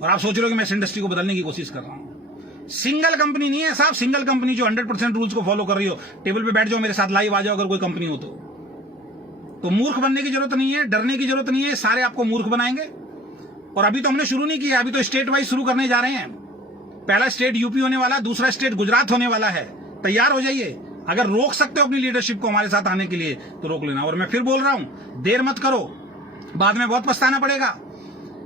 और आप सोच रहे हो कि मैं इस इंडस्ट्री को बदलने की कोशिश कर रहा हूं। सिंगल कंपनी नहीं है साहब, सिंगल कंपनी जो 100% रूल्स को फॉलो कर रही हो। टेबल पे बैठ जाओ, मेरे साथ लाइव आ जाओ, अगर कोई कंपनी हो तो मूर्ख बनने की जरूरत नहीं है, डरने की जरूरत नहीं है। सारे आपको मूर्ख बनाएंगे। और अभी तो हमने शुरू नहीं किया, अभी तो स्टेट वाइज शुरू करने जा रहे हैं। पहला स्टेट यूपी होने वाला, दूसरा स्टेट गुजरात होने वाला है। तैयार हो जाइए। अगर रोक सकते हो अपनी लीडरशिप को हमारे साथ आने के लिए तो रोक लेना। और मैं फिर बोल रहा हूं, देर मत करो, बाद में बहुत पछताना पड़ेगा।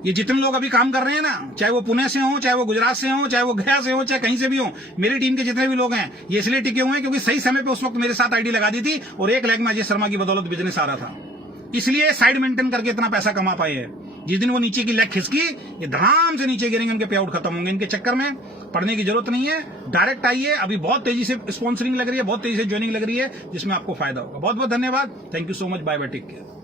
ये जितने लोग अभी काम कर रहे हैं ना, चाहे वो पुणे से हो, चाहे वो गुजरात से हो, चाहे वो गया से हो, चाहे कहीं से भी हो, मेरी टीम के जितने भी लोग हैं, ये इसलिए टिके हुए हैं क्योंकि सही समय पे उस वक्त मेरे साथ आईडी लगा दी थी और 1 लाख में अजय शर्मा की बदौलत बिजनेस आ रहा था। इसलिए साइड मेंटेन करके इतना पैसा कमा पाए हैं। जिस दिन वो नीचे की लेग खिसकी, ये धड़ाम से नीचे गिरेंगे, इनके पे आउट खत्म होंगे। इनके चक्कर में पढ़ने की जरूरत नहीं है, डायरेक्ट आइए। अभी बहुत तेजी से स्पॉन्सरिंग लग रही है, बहुत तेजी से ज्वाइनिंग लग रही है, जिसमें आपको फायदा होगा। बहुत बहुत धन्यवाद, thank you so much, bye bye, take care.